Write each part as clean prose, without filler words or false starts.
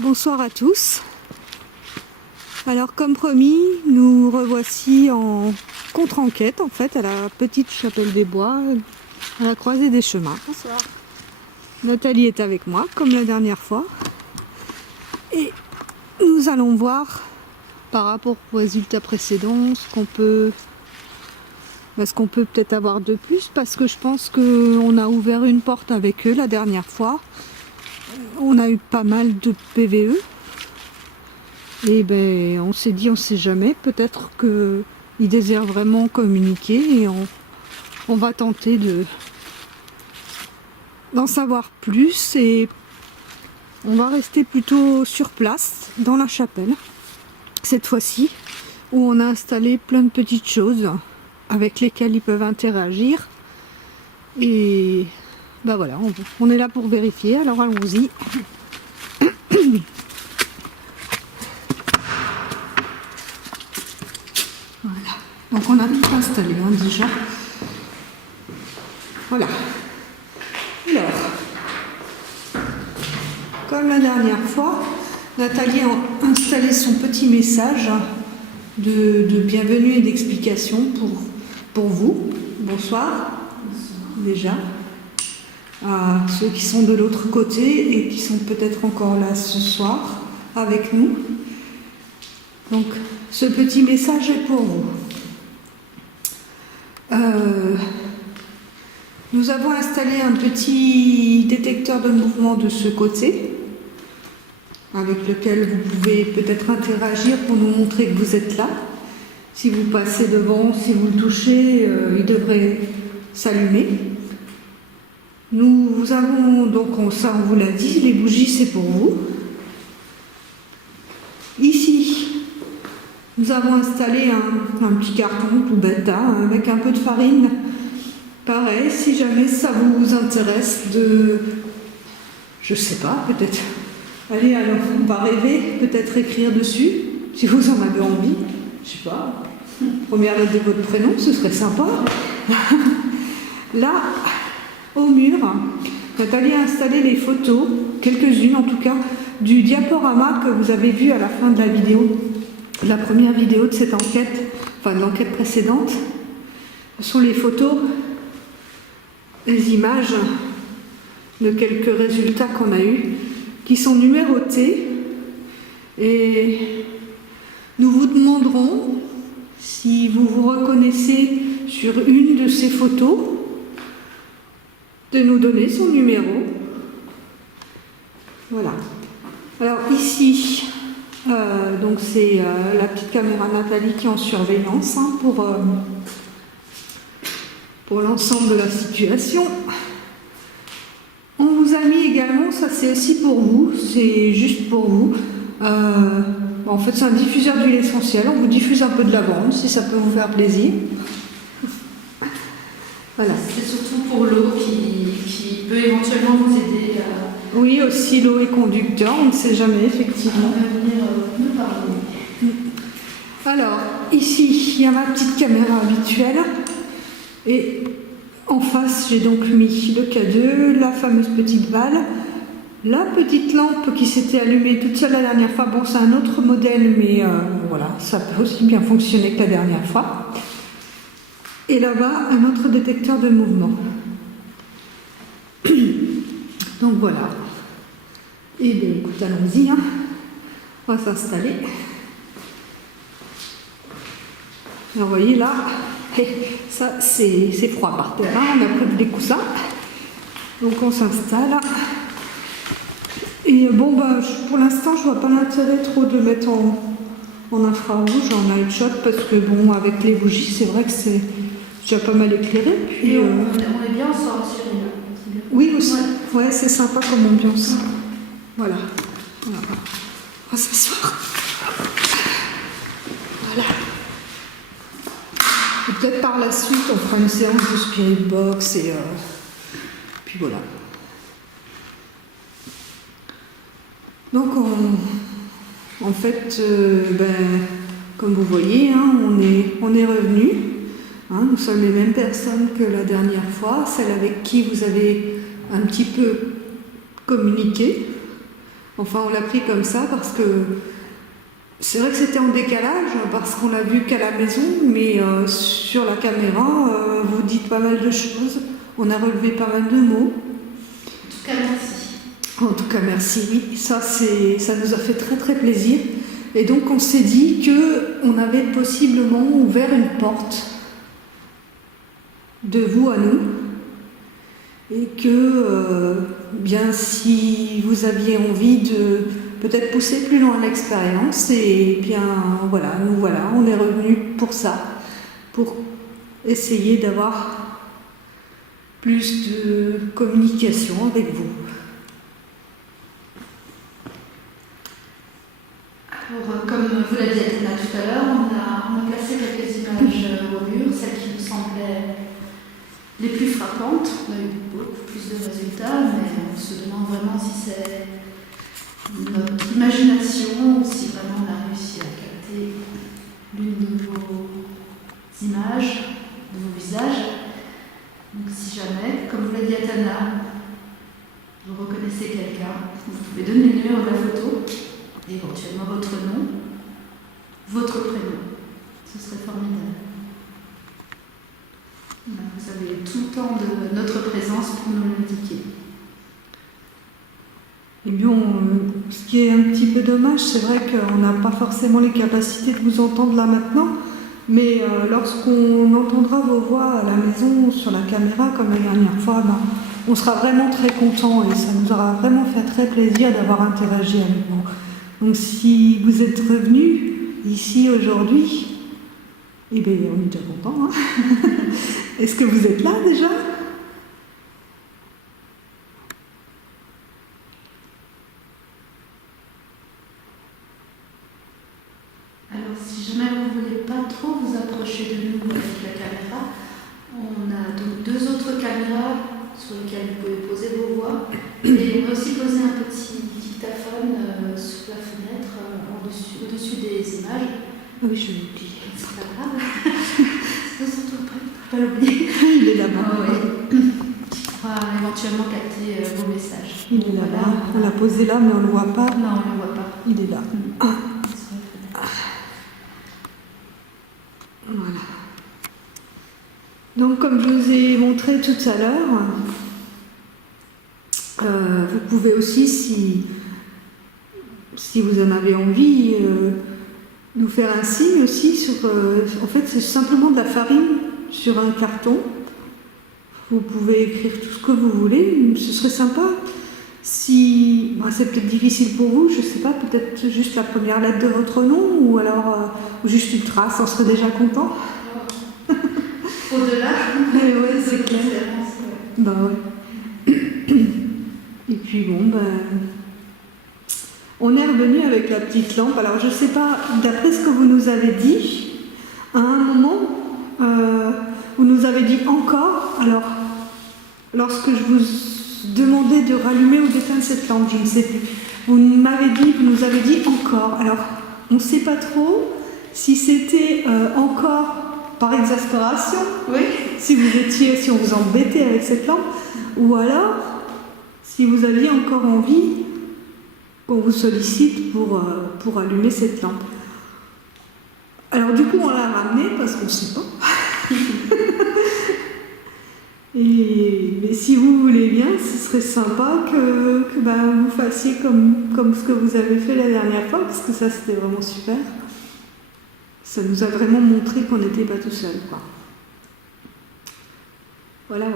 Bonsoir à tous. Alors comme promis, nous revoici en contre-enquête en fait à la petite chapelle des bois, à la croisée des chemins. Bonsoir. Nathalie est avec moi comme la dernière fois. Et nous allons voir par rapport aux résultats précédents ce qu'on peut peut-être avoir de plus, parce que je pense qu'on a ouvert une porte avec eux la dernière fois. On a eu pas mal de PVE. Et ben on s'est dit, on sait jamais, peut-être qu'ils désirent vraiment communiquer et on va tenter d'en savoir plus, et on va rester plutôt sur place dans la chapelle cette fois-ci, où on a installé plein de petites choses avec lesquelles ils peuvent interagir. Et ben voilà, on est là pour vérifier, alors allons-y. Voilà, donc on a tout installé déjà. Voilà. Alors, comme la dernière fois, Nathalie a installé son petit message de bienvenue et d'explication pour vous. Bonsoir. Déjà. À ceux qui sont de l'autre côté et qui sont peut-être encore là ce soir avec nous. Donc, ce petit message est pour vous. Nous avons installé un petit détecteur de mouvement de ce côté, avec lequel vous pouvez peut-être interagir pour nous montrer que vous êtes là. Si vous passez devant, si vous le touchez, il devrait s'allumer. Nous avons donc, ça on vous l'a dit, les bougies c'est pour vous. Ici, nous avons installé un petit carton tout bête, avec un peu de farine. Pareil, si jamais ça vous intéresse je sais pas, peut-être, allez, alors on va rêver, peut-être écrire dessus, si vous en avez envie, je sais pas, première lettre de votre prénom, ce serait sympa. Là, au mur, Nathalie a installé les photos, quelques-unes en tout cas, du diaporama que vous avez vu à la fin de la vidéo, la première vidéo de cette enquête, enfin de l'enquête précédente. Ce sont les photos, les images de quelques résultats qu'on a eus, qui sont numérotés, et nous vous demanderons si vous vous reconnaissez sur une de ces photos, de nous donner son numéro. Voilà. Alors ici, donc c'est la petite caméra Nathalie qui est en surveillance pour l'ensemble de la situation. On vous a mis également, ça c'est aussi pour vous, c'est juste pour vous. En fait c'est un diffuseur d'huile essentielle, on vous diffuse un peu de lavande si ça peut vous faire plaisir. Voilà. C'est surtout pour l'eau qui peut éventuellement vous aider à... Oui, aussi l'eau est conducteur, on ne sait jamais, effectivement. à venir nous parler. Alors, ici, il y a ma petite caméra habituelle. Et en face, j'ai donc mis le K2, la fameuse petite balle, la petite lampe qui s'était allumée toute seule la dernière fois. Bon, c'est un autre modèle, mais voilà, ça peut aussi bien fonctionner que la dernière fois. Et là-bas, un autre détecteur de mouvement. Donc voilà. Et bien écoute, allons-y. On va s'installer. Alors vous voyez là, ça c'est froid par terre. On a pris des coussins. Donc on s'installe. Et bon, pour l'instant, je vois pas l'intérêt trop de mettre en infrarouge, en night shot, parce que bon, avec les bougies, c'est vrai que c'est déjà pas mal éclairé. Puis, et on est bien ensemble, Cyril. Oui, aussi. Ouais, c'est sympa comme ambiance. Voilà. On va s'asseoir. Voilà. Et peut-être par la suite, on fera une séance de spirit box et puis voilà. Donc, en fait, comme vous voyez, on est revenu. Nous sommes les mêmes personnes que la dernière fois, celle avec qui vous avez un petit peu communiqué. Enfin, on l'a pris comme ça parce que c'est vrai que c'était en décalage, parce qu'on l'a vu qu'à la maison, mais sur la caméra, vous dites pas mal de choses. On a relevé pas mal de mots. En tout cas, merci. En tout cas, merci, oui. Ça nous a fait très très plaisir. Et donc, on s'est dit qu'on avait possiblement ouvert une porte de vous à nous. Et que, bien, si vous aviez envie de peut-être pousser plus loin l'expérience, et bien, voilà, on est revenus pour ça, pour essayer d'avoir plus de communication avec vous. Alors, comme vous l'aviez dit tout à l'heure, on a placé quelques images au mur, celles qui nous semblaient les plus frappantes. On a eu beaucoup plus de résultats, mais on se demande vraiment si c'est notre imagination ou si vraiment on a réussi à capter l'une de vos images, de vos visages. Donc si jamais, comme vous l'a dit Atana, vous reconnaissez quelqu'un, vous pouvez donner le numéro de la photo, éventuellement votre nom, votre prénom. Ce serait formidable. Vous avez tout le temps de notre présence pour nous l'indiquer. Et bien, ce qui est un petit peu dommage, c'est vrai qu'on n'a pas forcément les capacités de vous entendre là maintenant, mais lorsqu'on entendra vos voix à la maison, sur la caméra, comme la dernière fois, on sera vraiment très contents et ça nous aura vraiment fait très plaisir d'avoir interagi avec vous. Donc si vous êtes revenus ici aujourd'hui, eh bien, on est déjà contents. Hein. Est-ce que vous êtes là déjà ? Alors, si jamais vous ne voulez pas trop vous approcher de nous avec la caméra, on a donc 2 autres caméras sur lesquelles vous pouvez poser vos voix. Et on a aussi posé un petit dictaphone sous la fenêtre, au-dessus des images. Oui, je l'ai oublié. C'est pas grave. C'est surtout pas l'oublier. Il est là-bas. Ah ouais. Qui pourra éventuellement capter vos messages. Il est là-bas. On l'a posé là, mais on ne le voit pas. Non, on ne le voit pas. Il est là. Voilà. Donc, comme je vous ai montré tout à l'heure, vous pouvez aussi, si vous en avez envie, nous faire un signe aussi sur. En fait, c'est simplement de la farine sur un carton. Vous pouvez écrire tout ce que vous voulez. Ce serait sympa. Si c'est peut-être difficile pour vous, je ne sais pas, peut-être juste la première lettre de votre nom, ou alors ou juste une trace, on serait déjà content. Au-delà, ouais, c'est clair. Ben ouais. Et puis bon, on est revenu avec la petite lampe. Alors je ne sais pas, d'après ce que vous nous avez dit, à un moment, vous nous avez dit encore. Alors, lorsque je vous demandais de rallumer ou d'éteindre cette lampe, je ne sais plus. Vous nous avez dit encore. Alors, on ne sait pas trop si c'était encore par exaspération, oui. si on vous embêtait avec cette lampe, ou alors si vous aviez encore envie qu'on vous sollicite pour allumer cette lampe. Alors du coup, on l'a ramenée parce qu'on ne sait pas. Mais si vous voulez bien, ce serait sympa que vous fassiez comme ce que vous avez fait la dernière fois, parce que ça, c'était vraiment super. Ça nous a vraiment montré qu'on n'était pas tout seul, quoi. Voilà.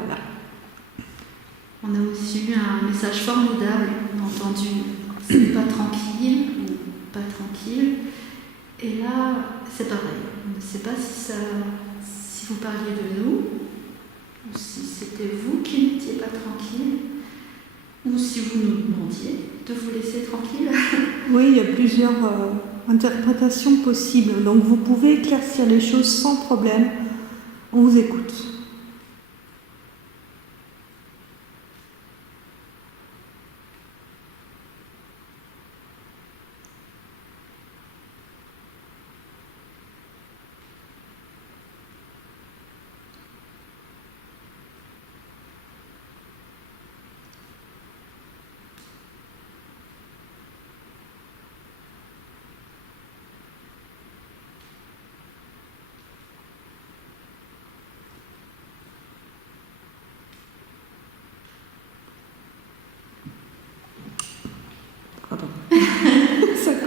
On a aussi eu un message formidable, on a entendu « c'est pas tranquille » ou « pas tranquille ». Et là, c'est pareil. On ne sait pas si vous parliez de nous, ou si c'était vous qui n'étiez pas tranquille, ou si vous nous demandiez de vous laisser tranquille. Oui, il y a plusieurs interprétations possibles. Donc vous pouvez éclaircir les choses sans problème. On vous écoute.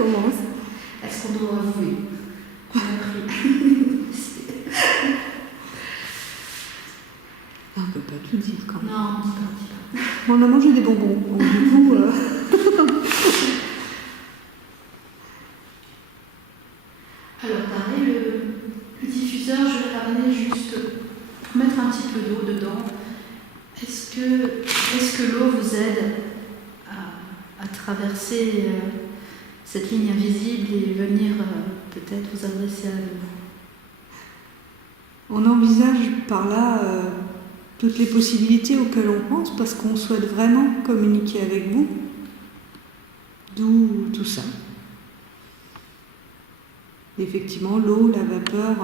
commence. Est-ce qu'on doit avouer qu'on a pris? On ne peut pas tout dire quand même. Non, on dit pas. On a mangé des bonbons, donc du coup... Alors pareil, le diffuseur, je vais ramener juste pour mettre un petit peu d'eau dedans. Est-ce que l'eau vous aide à traverser cette ligne invisible et venir peut-être vous adresser à l'eau? On envisage par là toutes les possibilités auxquelles on pense parce qu'on souhaite vraiment communiquer avec vous. D'où tout ça. Effectivement, l'eau, la vapeur,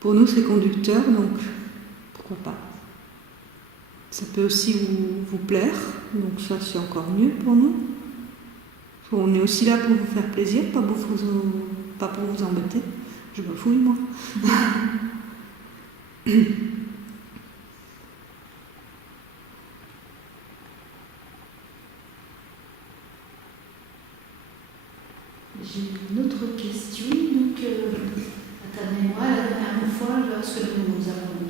pour nous c'est conducteur, donc pourquoi pas. Ça peut aussi vous plaire, donc ça c'est encore mieux pour nous. On est aussi là pour vous faire plaisir, pas pour vous embêter. Je me fouille moi. J'ai une autre question. Donc, à ta mémoire, la dernière fois, lorsque nous avons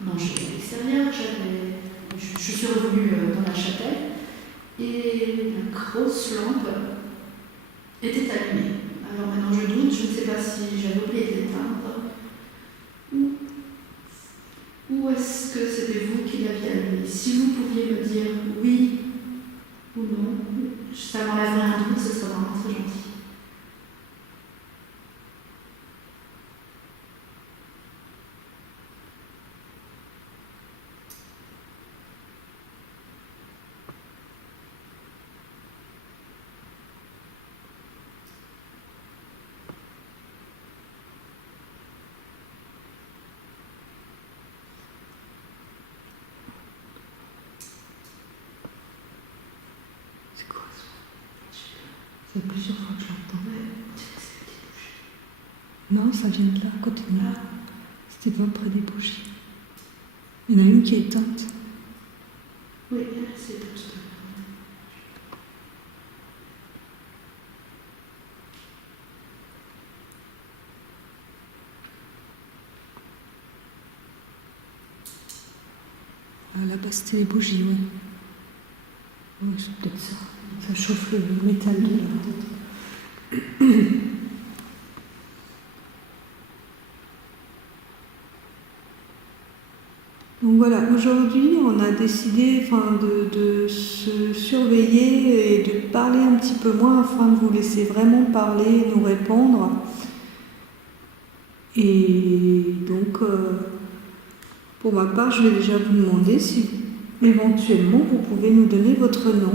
mangé à l'extérieur, je suis revenue dans la chapelle et la grosse lampe était allumée. Alors maintenant, je doute, je ne sais pas si j'avais oublié de l'éteindre ou est-ce que c'était vous qui l'aviez allumée. Si vous pouviez me dire oui ou non, ça m'enlèverait un doute, ce serait vraiment très gentil. C'est quoi ça? C'est plusieurs fois que je l'entends. Non, ça vient de là, à côté de là. C'était pas près des bougies. Il y en a une qui est éteinte. Oui, c'est tout à fait. Ah, là-bas, c'était les bougies, oui. Oui, c'est peut-être ça. Ça chauffe le métal de là. Donc voilà, aujourd'hui, on a décidé de se surveiller et de parler un petit peu moins afin de vous laisser vraiment parler, nous répondre. Et donc, pour ma part, je vais déjà vous demander si éventuellement vous pouvez nous donner votre nom.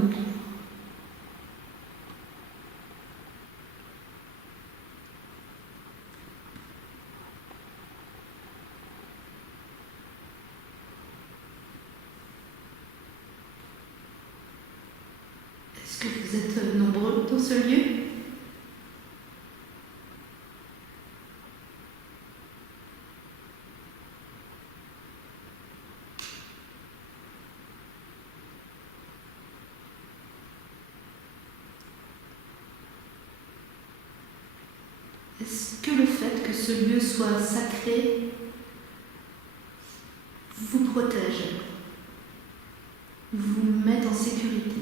Est-ce que vous êtes nombreux dans ce lieu? Est-ce que le fait que ce lieu soit sacré vous protège, vous met en sécurité?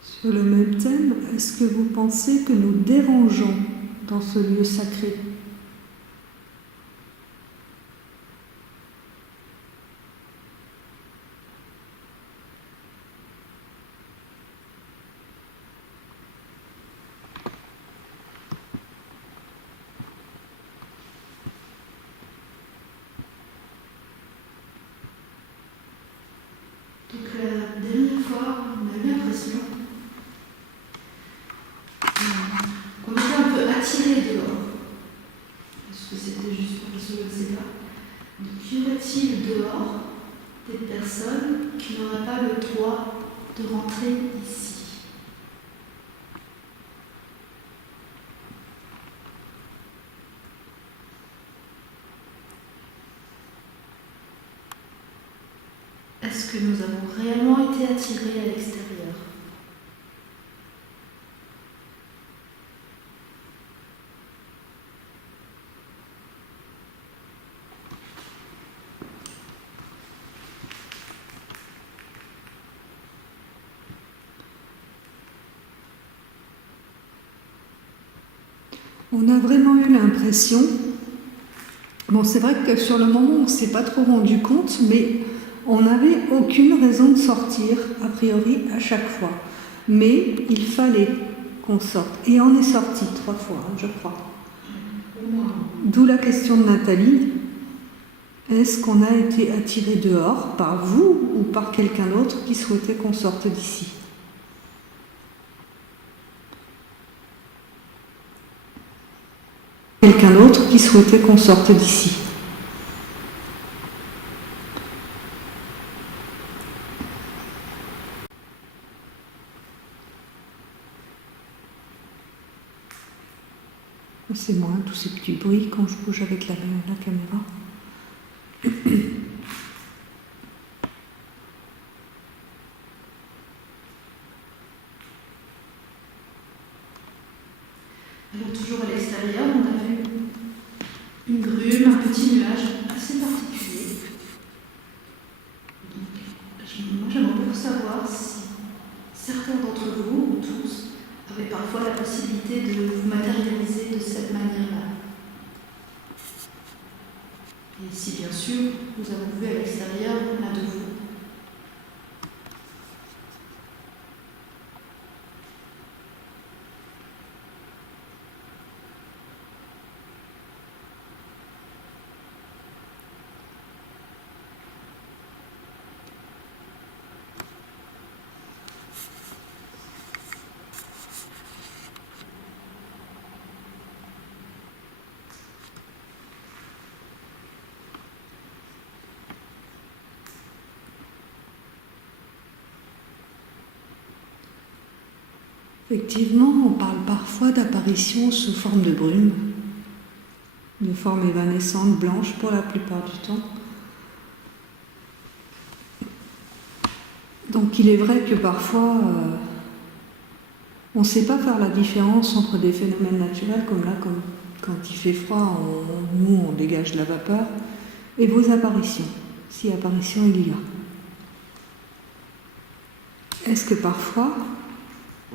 Sur le même thème, est-ce que vous pensez que nous dérangeons dans ce lieu sacré ? Donc la dernière fois, on a eu l'impression qu'on était un peu attiré dehors. Est-ce que c'était juste pour ça, je ne sais pas. Donc y aurait-il dehors des personnes qui n'auraient pas le droit de rentrer ici? est-ce que nous avons réellement été attirés à l'extérieur? On a vraiment eu l'impression, bon c'est vrai que sur le moment on ne s'est pas trop rendu compte, mais on n'avait aucune raison de sortir, a priori, à chaque fois. Mais il fallait qu'on sorte. Et on est sorti 3 fois, hein, je crois. D'où la question de Nathalie. Est-ce qu'on a été attiré dehors par vous ou par quelqu'un d'autre qui souhaitait qu'on sorte d'ici ? Quelqu'un d'autre qui souhaitait qu'on sorte d'ici. C'est moins tous ces petits bruits quand je bouge avec la caméra. Alors toujours à l'extérieur, on a vu une brume, un petit nuage assez particulier. Donc, moi j'aimerais beaucoup savoir si certains d'entre vous, ou tous, avaient parfois la possibilité de vous matérialiser de cette manière-là. Et si bien sûr, nous avons vu à l'extérieur l'un de vous. Effectivement, on parle parfois d'apparitions sous forme de brume, de forme évanescente, blanche pour la plupart du temps. Donc il est vrai que parfois, on ne sait pas faire la différence entre des phénomènes naturels comme là, comme quand il fait froid, nous on dégage de la vapeur, et vos apparitions, si apparition il y a. Est-ce que parfois,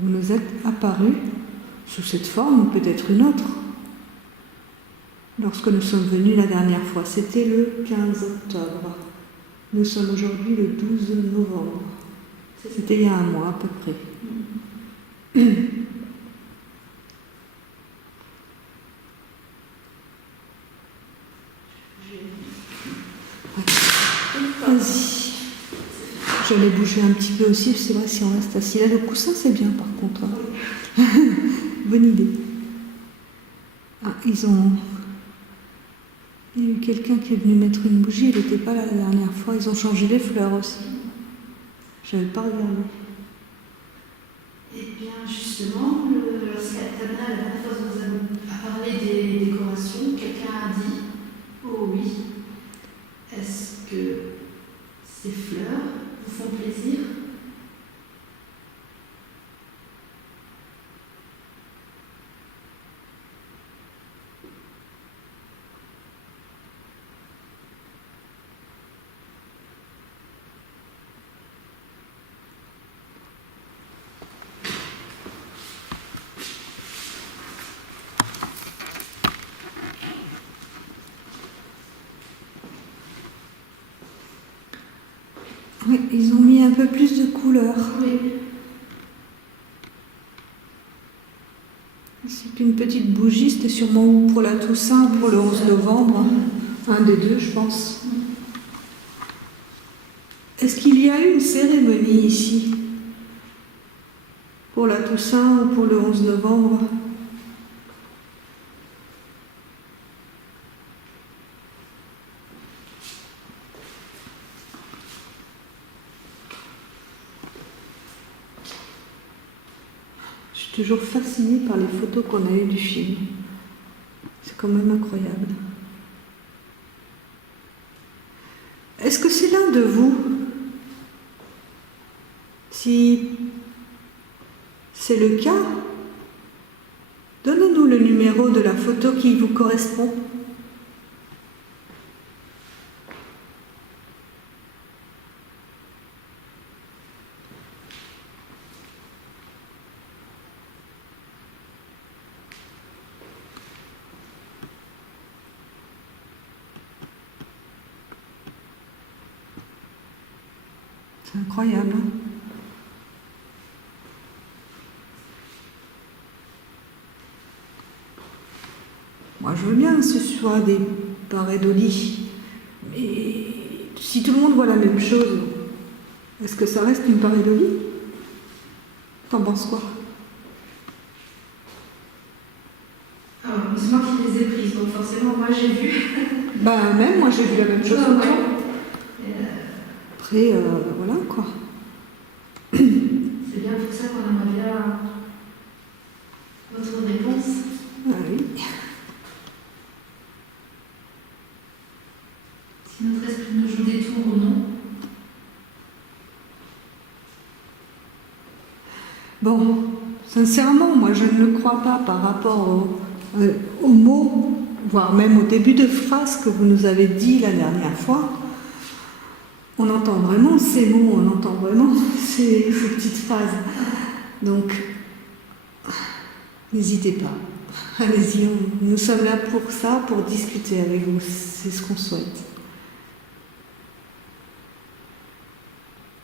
vous nous êtes apparus sous cette forme ou peut-être une autre? Lorsque nous sommes venus la dernière fois, c'était le 15 octobre. Nous sommes aujourd'hui le 12 novembre. C'était il y a un mois à peu près. Vas-y. Je l'ai bougé un petit peu aussi, c'est vrai, si on reste assis là, le coussin c'est bien par contre. Bonne idée. Ah, il y a eu quelqu'un qui est venu mettre une bougie, il n'était pas là la dernière fois, ils ont changé les fleurs aussi. Je n'avais pas regardé. Eh bien, justement, lorsqu'Altana, la dernière fois, vous a parlé des décorations, quelqu'un a dit « Oh oui, est-ce que ces fleurs vous font plaisir ?» Oui, ils ont mis un peu plus de couleurs. Oui. C'est une petite bougie, c'était sûrement ou pour la Toussaint ou pour le 11 novembre. Un des deux, je pense. Est-ce qu'il y a eu une cérémonie ici pour la Toussaint ou pour le 11 novembre? Je suis toujours fascinée par les photos qu'on a eues du film. C'est quand même incroyable. Est-ce que c'est l'un de vous Si c'est le cas, donnez-nous le numéro de la photo qui vous correspond. C'est incroyable, hein? Moi, je veux bien que ce soit des pareidolis, mais si tout le monde voit la même chose, est-ce que ça reste une pareidolie? T'en penses quoi? C'est moi qui les ai prises, donc forcément, moi j'ai vu. Bah, même moi, j'ai vu la même chose. Ouais. Après, voilà, quoi. C'est bien pour ça qu'on aimerait bien votre réponse. Ah oui. Si notre esprit nous joue des tours ou non. Bon, sincèrement, moi, je ne le crois pas par rapport aux mots, voire même au début de phrase que vous nous avez dit la dernière fois. On entend vraiment ces mots, on entend vraiment ces petites phrases. Donc, n'hésitez pas. Allez-y, nous sommes là pour ça, pour discuter avec vous. C'est ce qu'on souhaite.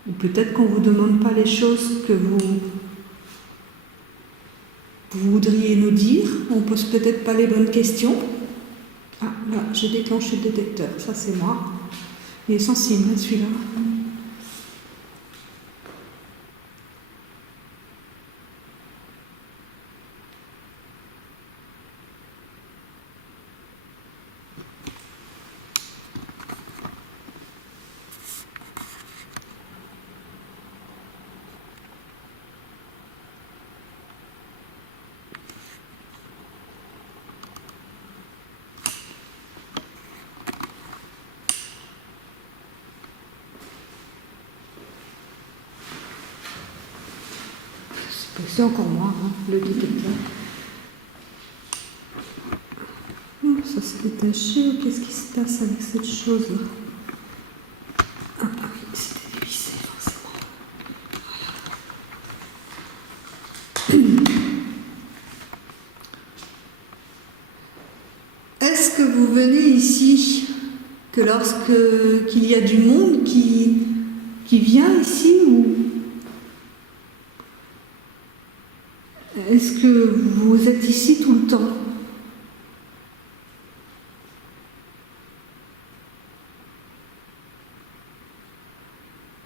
Ou peut-être qu'on ne vous demande pas les choses que vous voudriez nous dire. On ne pose peut-être pas les bonnes questions. Ah, là, j'ai déclenché le détecteur. Ça, c'est moi. Il est sensible, celui-là. C'est encore moi, hein, le détecteur. Oh, ça s'est détaché. Qu'est-ce qui se passe avec cette chose-là? Ah oui, c'était dévissé, forcément. Voilà. Est-ce que vous venez ici que lorsque qu'il y a du monde qui vient ici, ou est-ce que vous êtes ici tout le temps?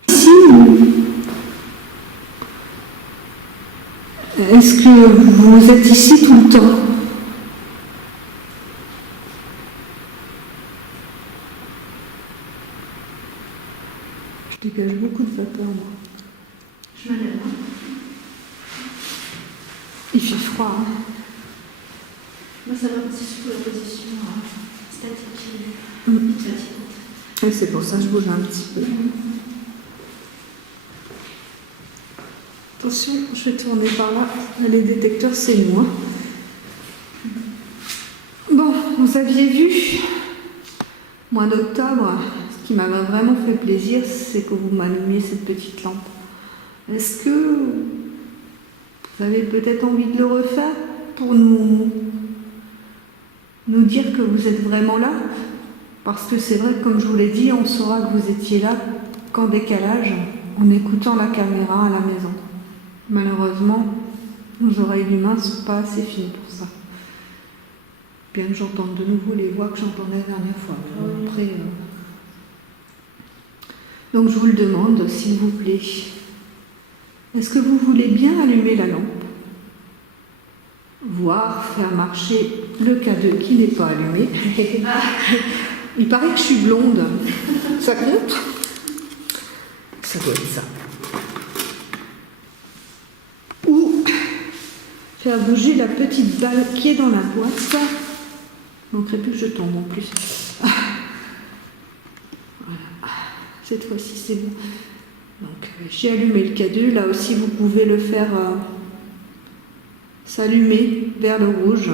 Ici, est-ce que vous êtes ici tout le temps? Je dégage beaucoup de vapeur, moi. Je me lève. Il fait froid, hein? Moi, ça va aussi surtout la position statique et fatigante. Et c'est pour ça que je bouge un petit peu. Attention, je vais tourner par là. Les détecteurs, c'est moi. Bon, vous aviez vu, mois d'octobre, ce qui m'a vraiment fait plaisir, c'est que vous m'allumiez cette petite lampe. Est-ce que vous avez peut-être envie de le refaire pour nous dire que vous êtes vraiment là? Parce que c'est vrai que, comme je vous l'ai dit, on saura que vous étiez là qu'en décalage, en écoutant la caméra à la maison. Malheureusement, nos oreilles humaines ne sont pas assez fines pour ça. Bien que j'entende de nouveau les voix que j'entendais la dernière fois. Après, donc je vous le demande, s'il vous plaît. Est-ce que vous voulez bien allumer la lampe? Voire faire marcher le K2 qui n'est pas allumé. Il paraît que je suis blonde. Ça compte? Ça doit être ça. Ou faire bouger la petite balle qui est dans la boîte. Il ne manquerait plus que je tombe en plus. Voilà. Cette fois-ci, c'est bon. Donc j'ai allumé le K2, là aussi vous pouvez le faire s'allumer vers le rouge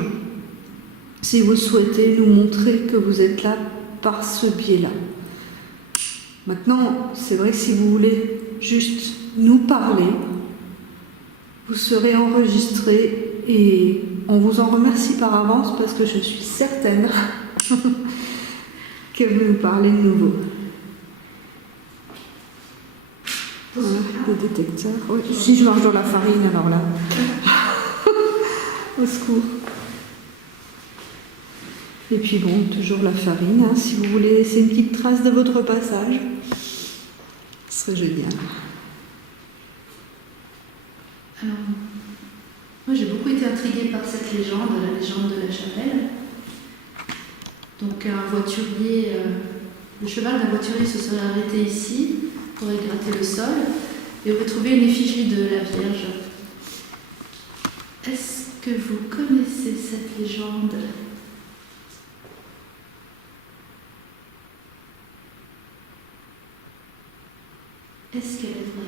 si vous souhaitez nous montrer que vous êtes là par ce biais-là. Maintenant, c'est vrai que si vous voulez juste nous parler, vous serez enregistré et on vous en remercie par avance parce que je suis certaine que vous nous parlez de nouveau. Voilà, des détecteurs. Oui, si je marche dans la farine, alors là, au secours. Et puis bon, toujours la farine, hein, si vous voulez laisser une petite trace de votre passage, ce serait génial. Alors, moi j'ai beaucoup été intriguée par cette légende, la légende de la chapelle. Donc un voiturier, le cheval d'un voiturier se serait arrêté ici, aurait gratté le sol et aurait trouvé une effigie de la Vierge. Est-ce que vous connaissez cette légende ? Est-ce qu'elle est vraie ?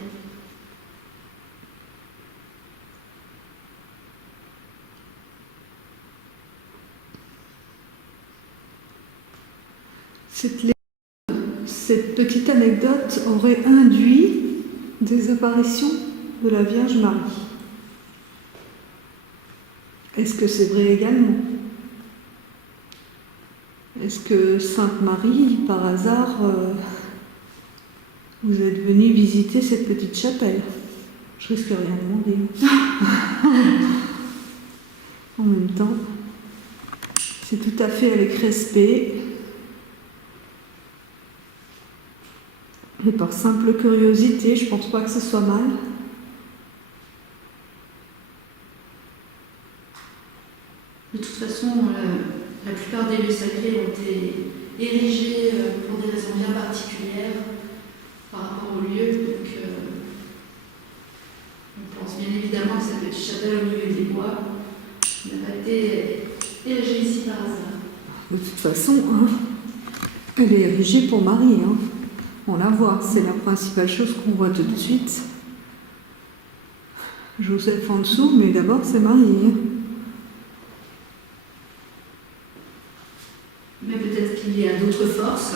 Cette petite anecdote aurait induit des apparitions de la Vierge Marie. Est-ce que c'est vrai également ? Est-ce que Sainte Marie, par hasard, vous êtes venue visiter cette petite chapelle ? Je risque rien de demander. En même temps, c'est tout à fait avec respect. Et par simple curiosité, je ne pense pas que ce soit mal. De toute façon, la plupart des lieux sacrés ont été érigés pour des raisons bien particulières par rapport au lieu. Donc, on pense bien évidemment que cette petite chapelle au milieu des bois n'a pas été érigée ici par hasard. De toute façon, hein, elle est érigée pour Marie. Hein. On la voit, c'est la principale chose qu'on voit tout de suite. Joseph en dessous, mais d'abord c'est Marie. Hein. Mais peut-être qu'il y a d'autres forces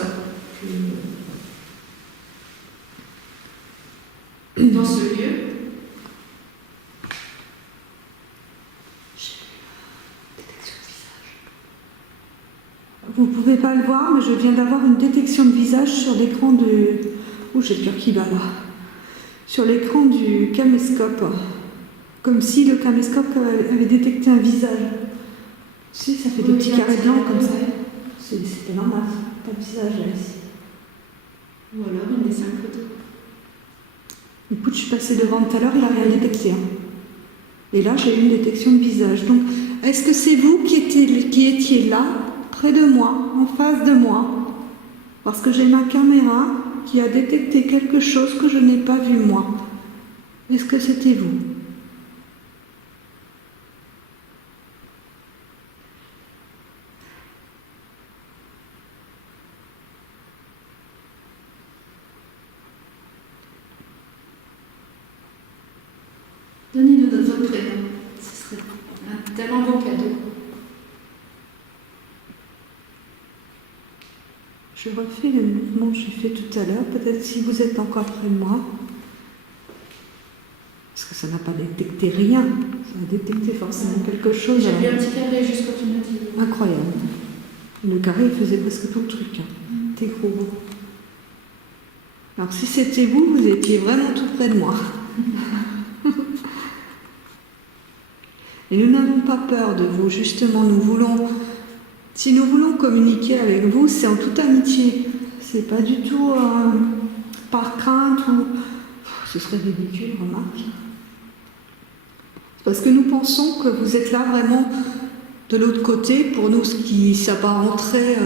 dans ce lieu. Vous ne pouvez pas le voir, mais je viens d'avoir une détection de visage sur l'écran de... Oh, j'ai peur qu'il va là. Sur l'écran du caméscope. Comme si le caméscope avait détecté un visage. Tu sais, ça fait des petits carrés blancs comme ça. C'était normal, pas de visage là, ici. Ou alors une des 5 photos. Écoute, je suis passée devant tout à l'heure, il n'a rien détecté. Hein. Et là, j'ai eu une détection de visage. Donc, est-ce que c'est vous qui étiez là, près de moi, en face de moi, parce que j'ai ma caméra qui a détecté quelque chose que je n'ai pas vu moi? Est-ce que c'était vous? Donnez-nous votre prénom, ce serait un tellement beau cadeau. Je refais le mouvement que j'ai fait tout à l'heure, peut-être si vous êtes encore près de moi. Parce que ça n'a pas détecté rien, ça a détecté forcément quelque chose. J'ai vu un petit carré juste quand tu m'as dit. Incroyable. Le carré, il faisait presque tout le truc. T'es gros. Alors si c'était vous, vous étiez vraiment tout près de moi. Et nous n'avons pas peur de vous, justement, si nous voulons communiquer avec vous, c'est en toute amitié. C'est pas du tout par crainte ou... Ce serait ridicule, remarque. C'est parce que nous pensons que vous êtes là vraiment de l'autre côté, pour nous, ce qui s'apparenterait,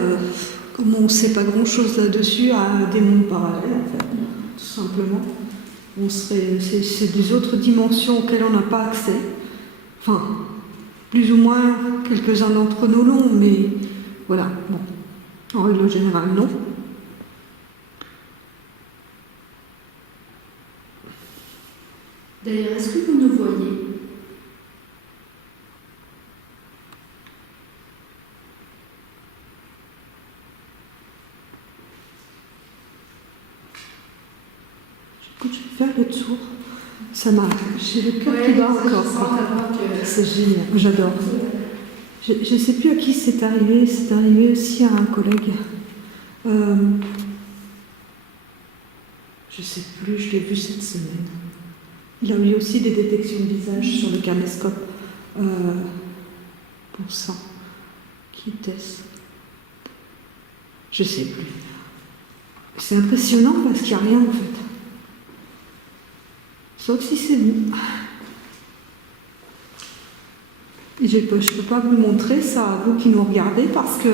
comme on ne sait pas grand-chose là-dessus, à des mondes parallèles, en fait, tout simplement. C'est des autres dimensions auxquelles on n'a pas accès. Enfin, plus ou moins, quelques-uns d'entre nous l'ont, mais voilà, bon. En règle générale, non. D'ailleurs, est-ce que vous nous voyez? Écoute, je vais faire le tour. Ça m'a... J'ai le cœur qui bat encore. C'est génial, j'adore. Je ne sais plus à qui c'est arrivé aussi à un collègue. Je ne sais plus, je l'ai vu cette semaine. Il a eu aussi des détections de visage sur le caméscope. Pour ça. Qui était-ce? Je ne sais plus. C'est impressionnant parce qu'il n'y a rien en fait. Sauf si c'est vous. Et je ne peux pas vous le montrer, ça, à vous qui nous regardez, parce que...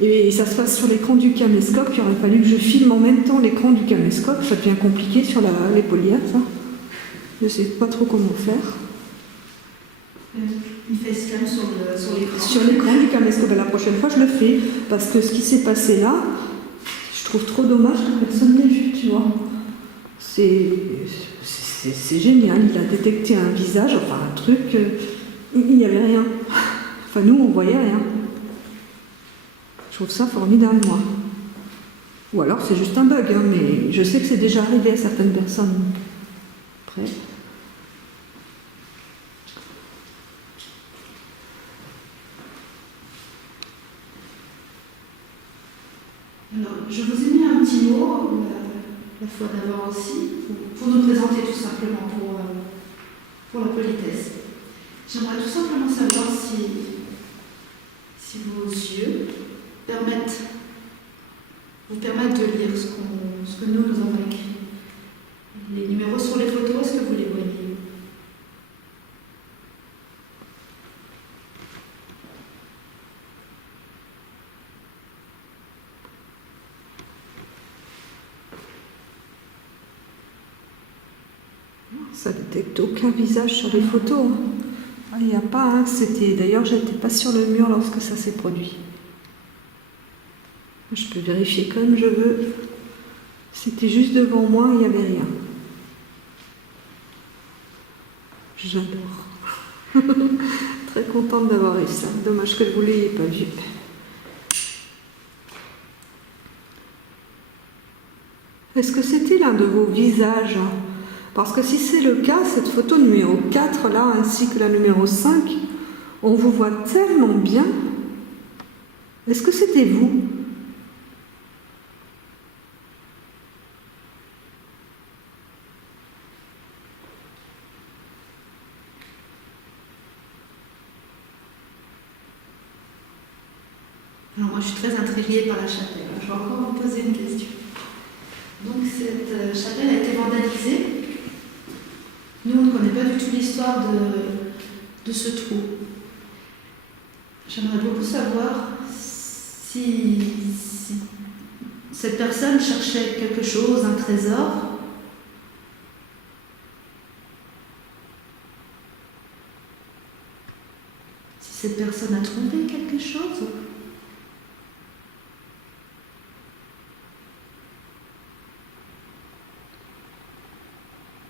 Et ça se passe sur l'écran du caméscope, il aurait fallu que je filme en même temps l'écran du caméscope, ça devient compliqué sur les polières, ça. Je ne sais pas trop comment faire. Il fait scan sur l'écran. Sur l'écran du caméscope, et la prochaine fois je le fais, parce que ce qui s'est passé là, je trouve trop dommage que personne n'ait vu, tu vois. C'est génial, il a détecté un visage, enfin un truc, il n'y avait rien. Enfin nous on voyait rien. Je trouve ça formidable moi. Ou alors c'est juste un bug, hein, mais je sais que c'est déjà arrivé à certaines personnes. Après. Alors, je vous ai mis un petit mot, la fois d'avant aussi, pour nous présenter tout simplement, pour la politesse. J'aimerais tout simplement savoir si vos yeux vous permettent de lire ce que nous avons écrit. Les numéros sur les photos, est-ce que vous les voyez? Ça détecte aucun visage sur les photos. Il n'y a pas, hein, c'était... D'ailleurs, j'étais pas sur le mur lorsque ça s'est produit. Je peux vérifier comme je veux. C'était juste devant moi, il n'y avait rien. J'adore. Très contente d'avoir eu ça. Dommage que vous ne l'ayez pas vu. Est-ce que c'était l'un de vos visages? Parce que si c'est le cas, cette photo numéro 4, là, ainsi que la numéro 5, on vous voit tellement bien. Est-ce que c'était vous? Alors moi, je suis très intriguée par la chapelle. Je vais encore vous poser une question. Donc cette chapelle a été vandalisée. Nous, on ne connaît pas du tout l'histoire de ce trou. J'aimerais beaucoup savoir si cette personne cherchait quelque chose, un trésor. Si cette personne a trouvé quelque chose.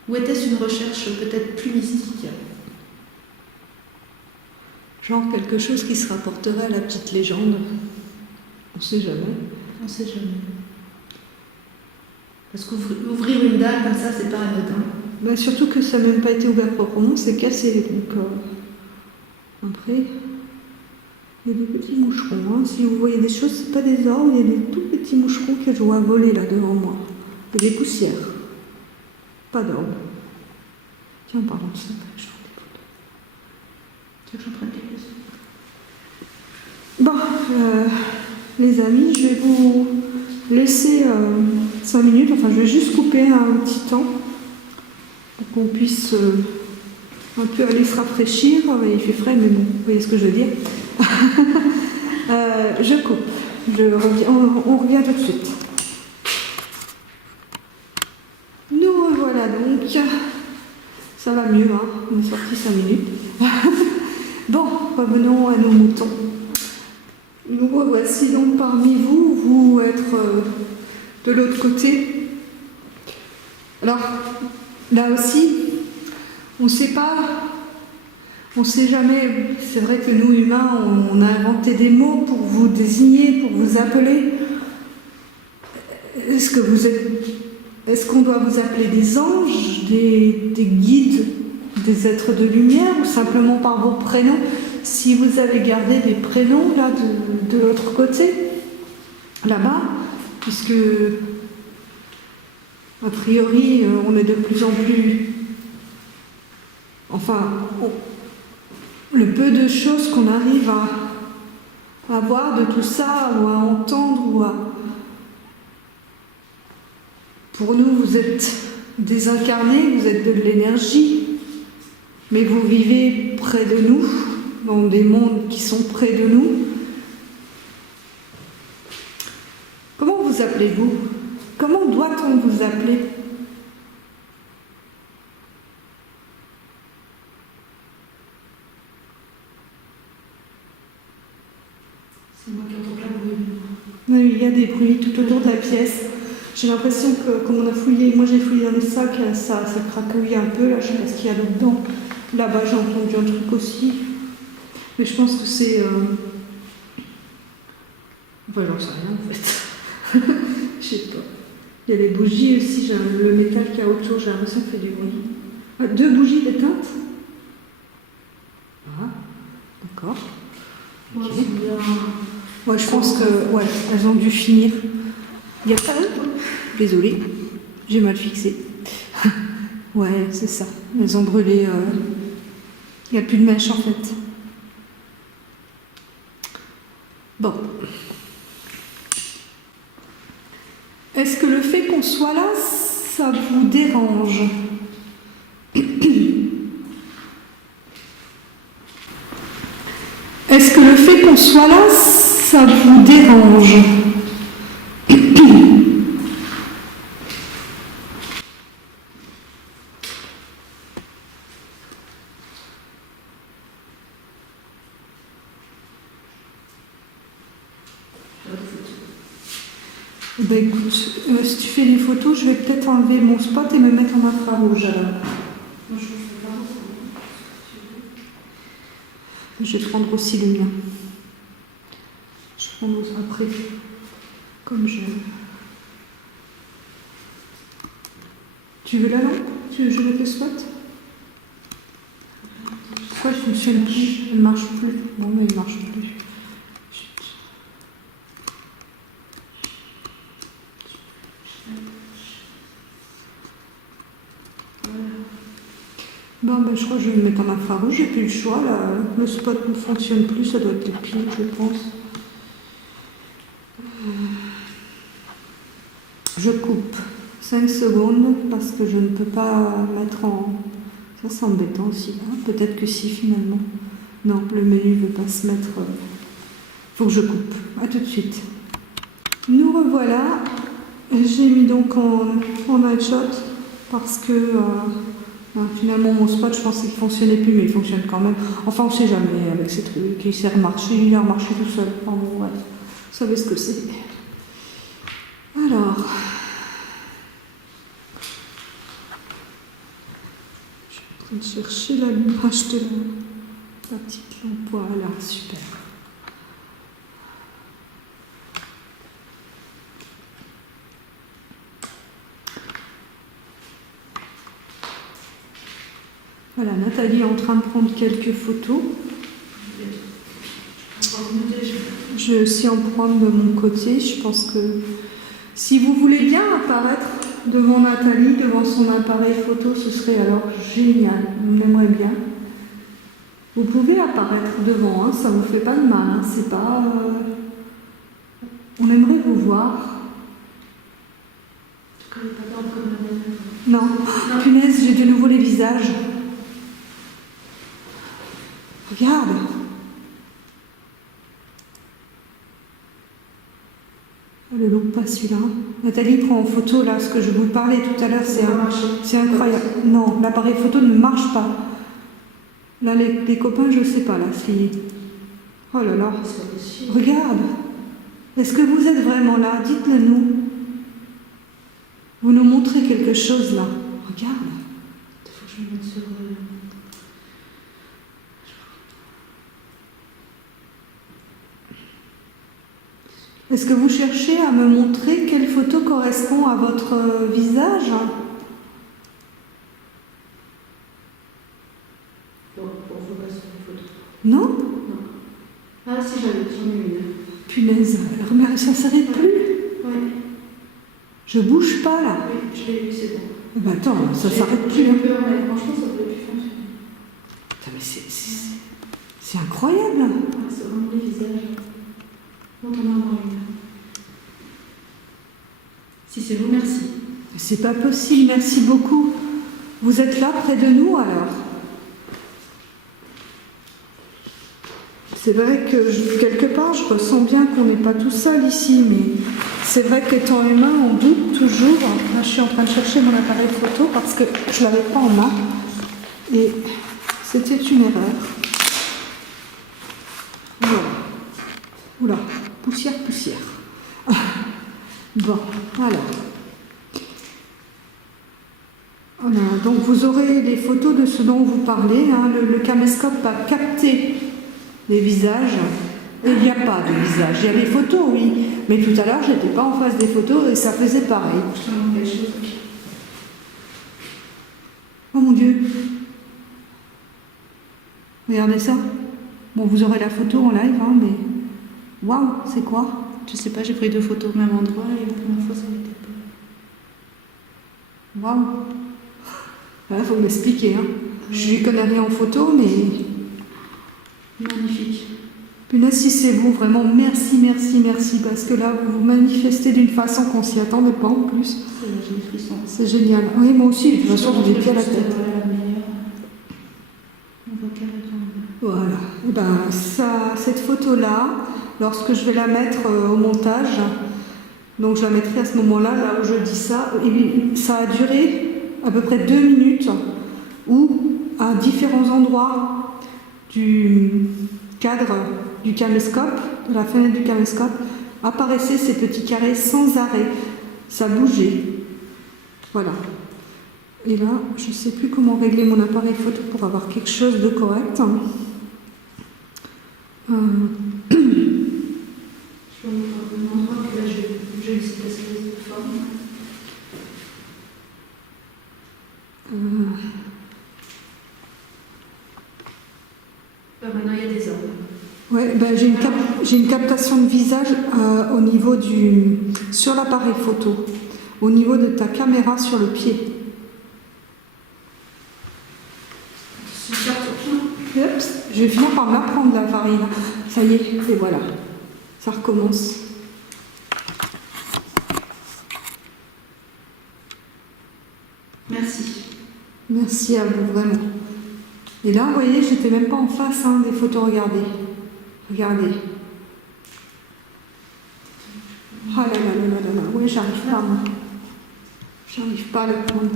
Ou était-ce une recherche peut-être plus mystique? Genre quelque chose qui se rapporterait à la petite légende. On ne sait jamais. On ne sait jamais. Parce qu'ouvrir une dalle comme ça, c'est pas anodin. Ben, surtout que ça n'a même pas été ouvert proprement, c'est cassé. Donc, après, il y a des petits moucherons. Hein. Si vous voyez des choses, c'est pas des arbres, il y a des tout petits moucherons que je vois voler là devant moi. Et des poussières. Pas d'ordre. Tiens, pardon, ça, je prends des photos. Tu veux que j'en prenne quelques-unes? Bon, les amis, je vais vous laisser 5 minutes. Enfin, je vais juste couper un petit temps pour qu'on puisse un peu aller se rafraîchir. Il fait frais, mais bon, vous voyez ce que je veux dire. Je coupe. On revient tout de suite. Nous revoilà donc. Ça va mieux, hein. On est sorti 5 minutes. Bon, revenons à nos moutons. Nous revoici donc parmi vous, vous être de l'autre côté. Alors, Là aussi, on ne sait pas, on ne sait jamais. C'est vrai que nous, humains, on a inventé des mots pour vous désigner, pour vous appeler. Est-ce qu'on doit vous appeler des anges, des guides, des êtres de lumière, ou simplement par vos prénoms? Si vous avez gardé des prénoms là de l'autre côté, là-bas, puisque a priori on est de plus en plus, le peu de choses qu'on arrive à voir de tout ça, ou à entendre, pour nous, vous êtes désincarnés, vous êtes de l'énergie, mais vous vivez près de nous, dans des mondes qui sont près de nous. Comment vous appelez-vous? Comment doit-on vous appeler? C'est moi qui entends plein de bruit. Oui, il y a des bruits tout autour de la pièce. J'ai l'impression que, comme on a fouillé, moi j'ai fouillé dans les sacs, ça craquouille un peu, là, je sais pas ce qu'il y a là-dedans. Là-bas, j'ai entendu un truc aussi. Mais je pense que c'est... Enfin, j'en sais rien, en fait. Je sais pas. Il y a les bougies aussi, le métal qu'il y a autour, j'ai l'impression que ça fait du bruit. Ah, 2 bougies éteintes. Ah, d'accord. Ouais, Ok. c'est bien. Ouais, je pense que... Ouais, elles ont dû finir. Il y a pas... Désolée, j'ai mal fixé. Ouais, c'est ça. Elles ont brûlé... Il n'y a plus de mèche, en fait. Bon. Est-ce que le fait qu'on soit là, ça vous dérange? Est-ce que le fait qu'on soit là, ça vous dérange? Ben écoute, si tu fais des photos, je vais peut-être enlever mon spot et me mettre en infrarouge alors. Moi, je fais pas beaucoup. Je vais prendre aussi le mien. Je prends après, comme je... Tu veux la lampe? Tu veux que je mette le spot? Pourquoi je ne fonctionne plus? Elle ne marche plus. Bon, mais elle ne marche plus. Bon, ben, je crois que je vais me mettre en infrarouge, j'ai plus le choix. Là. Le spot ne fonctionne plus, ça doit être le pile, je pense. Je coupe 5 secondes parce que je ne peux pas mettre en... Ça, c'est embêtant aussi. Hein. Peut-être que si, finalement. Non, le menu ne veut pas se mettre... Faut que je coupe. À tout de suite. Nous revoilà. J'ai mis donc en night shot parce que... finalement, mon spot, je pensais qu'il ne fonctionnait plus, mais il fonctionne quand même. Enfin, on ne sait jamais avec ces trucs. Il s'est remarché, il a remarché tout seul. Enfin, bon, bref. Vous savez ce que c'est. Alors... Je suis en train de chercher l'allumage de la petite lampe. Voilà, super. Voilà, Nathalie est en train de prendre quelques photos. Je vais aussi en prendre de mon côté. Je pense que si vous voulez bien apparaître devant Nathalie, devant son appareil photo, ce serait alors génial. On aimerait bien. Vous pouvez apparaître devant, hein, ça ne vous fait pas de mal. Hein, c'est pas. On aimerait vous voir. Tu connais pas tant comme madame. Non, punaise, j'ai de nouveau les visages. Regarde. Oh, le look pas celui-là. Nathalie prend en photo là ce que je vous parlais tout à l'heure, c'est incroyable. Non, l'appareil photo ne marche pas. Là, les copains, je sais pas là, si. Oh là là. Regarde. Est-ce que vous êtes vraiment là? Dites-le nous. Vous nous montrez quelque chose là. Regarde. Je vais mettre sur. Est-ce que vous cherchez à me montrer quelle photo correspond à votre visage? Bon, faut pas sur les photos. Non? Non. Ah si, j'en ai une. Punaise, alors, ça s'arrête plus? Oui. Je bouge pas là. Oui, je l'ai eu, c'est bon. Eh ben attends, ça s'arrête plus. J'ai eu peur, mais franchement, ça aurait pu fonctionner. Putain, mais c'est incroyable. Ah, c'est vraiment les visages. Donc on a encore une. Si c'est vous, merci. C'est pas possible, merci beaucoup. Vous êtes là près de nous alors? C'est vrai que quelque part je ressens bien qu'on n'est pas tout seul ici, mais c'est vrai qu'étant humain on doute toujours. Là je suis en train de chercher mon appareil photo parce que je ne l'avais pas en main et c'était une erreur. Voilà. Oula, poussière. Bon, alors. Voilà, donc vous aurez les photos de ce dont vous parlez. Hein. Le caméscope a capté les visages. Et il n'y a pas de visage. Il y a des photos, oui. Mais tout à l'heure, je n'étais pas en face des photos et ça faisait pareil. Je te montre quelque chose. Oh mon Dieu. Regardez ça. Bon, vous aurez la photo en live, hein, mais... Waouh, c'est quoi? Je sais pas, j'ai pris 2 photos au même endroit et la première fois, ça n'était pas. Waouh. Il faut m'expliquer. Hein. Je ne connais rien en photo, mais... Magnifique. Punaise, si c'est vous, vraiment, merci, parce que là, vous vous manifestez d'une façon qu'on s'y attendait pas en plus. J'ai des frissons. C'est génial. Oui, moi aussi, de toute façon, j'ai des pieds à la tête. Voilà la meilleure. On voit carrément. Voilà. Et ben, ça, cette photo-là, lorsque je vais la mettre au montage, donc je la mettrai à ce moment-là, là où je dis ça, et ça a duré à peu près 2 minutes, où à différents endroits du cadre du caméscope, de la fenêtre du caméscope, apparaissaient ces petits carrés sans arrêt. Ça bougeait. Voilà. Et là, je ne sais plus comment régler mon appareil photo pour avoir quelque chose de correct. Je vais vous montrer que là, j'ai une espèce de forme. Maintenant, il y a des hommes. Ouais, ben, j'ai une captation de visage au niveau sur l'appareil photo, au niveau de ta caméra sur le pied. Super touchant. Oups, je vais finir par m'apprendre la farine. Ça y est, et voilà. Ça recommence. Merci. Merci à vous, vraiment. Et là, vous voyez, j'étais même pas en face des photos, regardez. Regardez. Ah là là là là là là. Oui, j'arrive pas, moi. J'arrive pas à le prendre.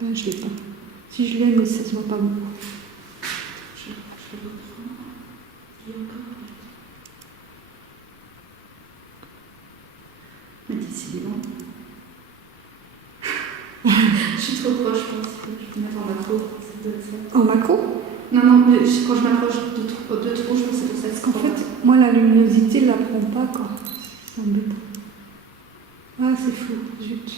Ben, je l'ai pas. Si je l'ai, mais ça se voit pas beaucoup. Je vais le prendre. Il y a encore. Mais décidément. Je suis trop proche, je pense. Je peux mettre en macro. Ça doit être ça. En macro? Non, mais quand je m'approche de trop, je pense que c'est pour ça que c'est En fait, moi, la luminosité ne la prend pas, quoi. C'est embêtant. Ah, c'est fou, zut.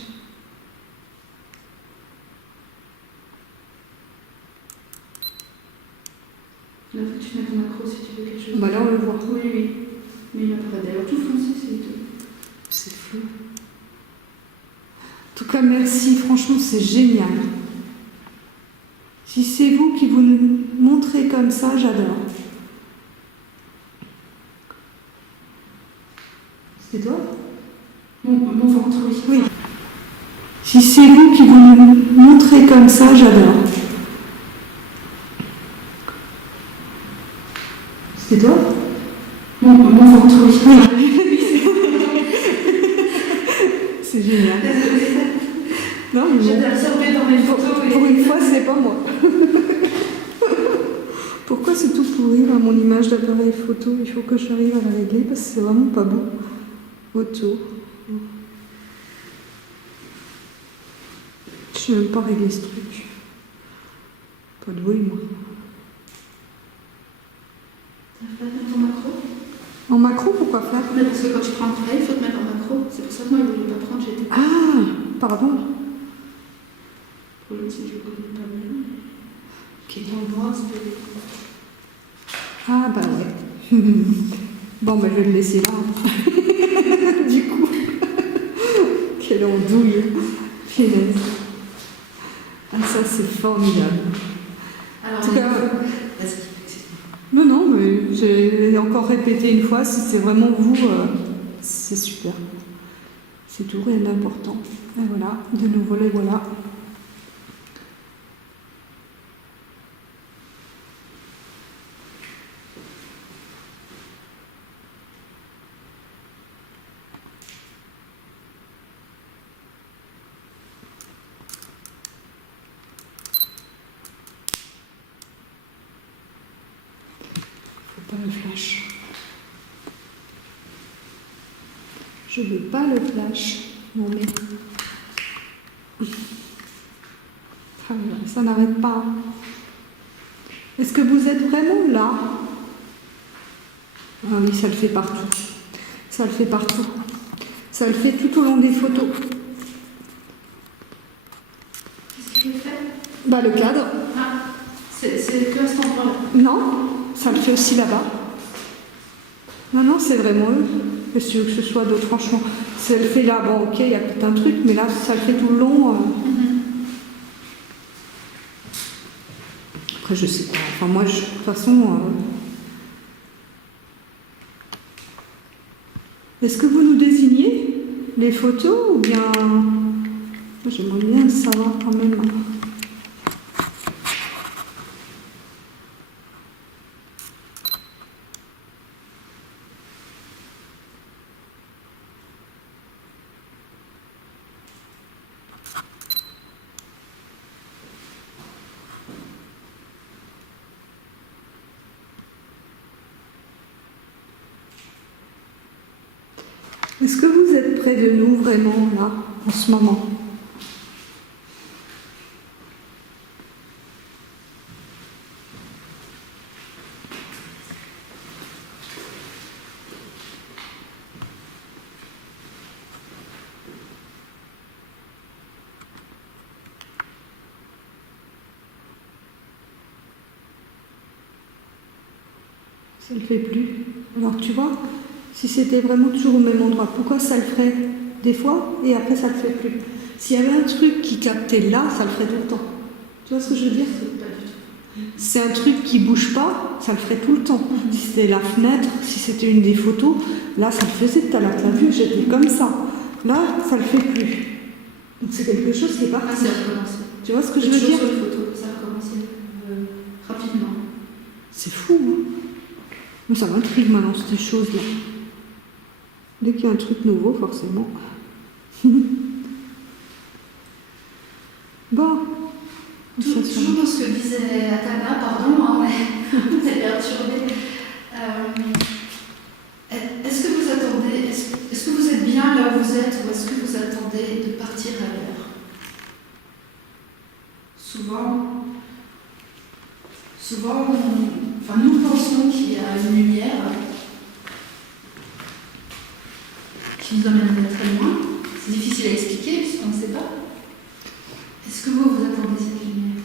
Là, faut que tu mettes en macro si tu veux quelque chose. Bah là, on le voit. Oui, oui. Mais il apparaît d'ailleurs tout foncé, c'est tout. C'est flou. En tout cas, merci. Franchement, c'est génial. Si c'est vous qui vous nous montrez comme ça, j'adore. C'est toi? Mon ventre, oui. Oui. Si c'est vous qui vous nous montrez comme ça, j'adore. C'est toi? Mon ventre, oui. C'est génial. Non, mais J'ai absorbé dans mes photos. pour une fois, c'est pas moi. Pourquoi c'est tout pourri là, mon image d'appareil photo? Il faut que j'arrive à la régler parce que c'est vraiment pas beau. Autour. Je n'ai même pas réglé ce truc. Pas de bruit, moi. Tu vas mettre ton macro? En macro, pourquoi faire? Mais parce que quand tu prends un travail, il faut te mettre en macro. C'est pour ça que moi, il ne voulait pas prendre, j'étais. Ah, pardon. Pour le si je ne connais pas bien. Qui est dans le bras, c'est Ah, bah ouais. Bon, bah je vais le laisser là. Du coup. Quelle andouille. Punaise. Ah, ça, c'est formidable. Alors, En tout cas, vas-y. non, non, mais j'ai encore répété une fois, si c'est vraiment vous, c'est super. C'est tout, rien d'important. Et voilà, de nouveau les voilà. Faut pas le flash. Je veux pas le flash. Non mais. Ah, ça n'arrête pas. Est-ce que vous êtes vraiment là? Ah oui, ça le fait partout. Ça le fait partout. Ça le fait tout au long des photos. Qu'est-ce que tu fais? Bah le cadre. Ah, c'est que à cet endroit-là. Non, ça le fait aussi là-bas. Non, non, c'est vraiment eux. Qu'est-ce que tu veux que ce soit d'autre, franchement? Ça le fait là, bon, ok, il y a peut-être un truc, mais là, ça le fait tout le long. Après, je sais pas. Enfin, moi, de toute façon. Est-ce que vous nous désignez les photos ou bien. J'aimerais bien savoir quand même. Est-ce que vous êtes près de nous vraiment là, en ce moment? Ça ne le fait plus. Alors tu vois, si c'était vraiment toujours au même endroit, pourquoi ça le ferait des fois et après ça ne le fait plus? S'il y avait un truc qui captait là, ça le ferait tout le temps. Tu vois ce que je veux dire? Pas du tout. C'est un truc qui bouge pas, ça le ferait tout le temps. Si c'était la fenêtre, si c'était une des photos, là ça le faisait tout à l'heure. Tu as vu, j'étais comme ça. Là, ça le fait plus. Donc c'est quelque chose qui est Ah, parti. c'est recommencé. Tu vois ce que je veux Toujours dire? sur les photos, ça a recommencé rapidement. C'est fou, hein? Mais ça m'intrigue maintenant, ces choses-là. Dès qu'il y a un truc nouveau, forcément. Bon. Toujours dans ce que disait Atana, pardon, hein, mais on est perturbé. Est-ce que vous attendez, est-ce que vous êtes bien là où vous êtes ou est-ce que vous attendez de partir ailleurs? Souvent nous pensons qu'il y a une lumière qui nous emmènerait très loin. C'est difficile à expliquer puisqu'on ne sait pas. Est-ce que vous attendez cette lumière?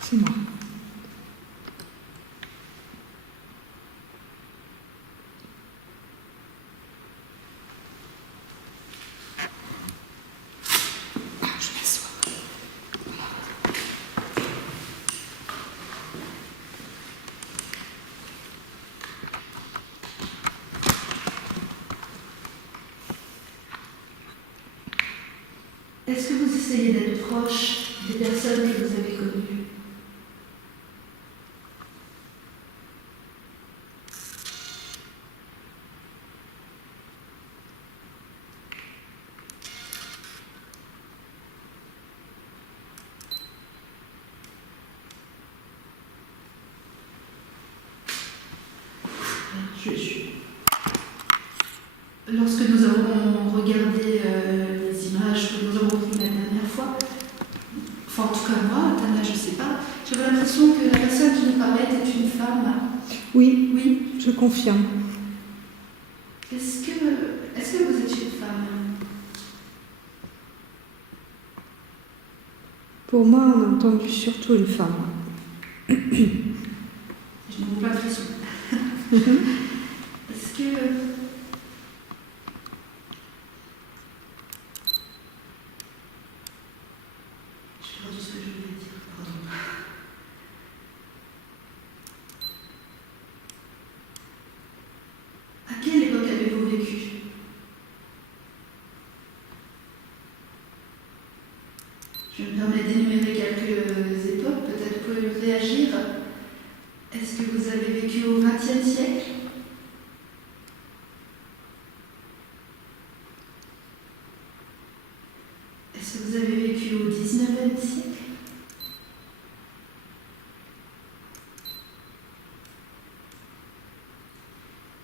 C'est moi. Je m'assois. Est-ce que vous essayez d'être proche des personnes que vous avez connues? Lorsque nous avons regardé les images que nous avons Enfin, en tout cas, moi, Tana, je sais pas. J'avais l'impression que la personne qui nous parlait était une femme. Oui, Oui. je confirme. Est-ce que vous êtes une femme? Pour moi, on a entendu surtout une femme. Je me rends pas l'impression. Est-ce que... J'ai perdu ce que je voulais dire, pardon. À quelle époque avez-vous vécu? Je me permets d'énumérer quelques époques, peut-être pouvez-vous réagir. Est-ce que vous avez vécu au XXe siècle? Est-ce que vous avez vécu au XIXe siècle?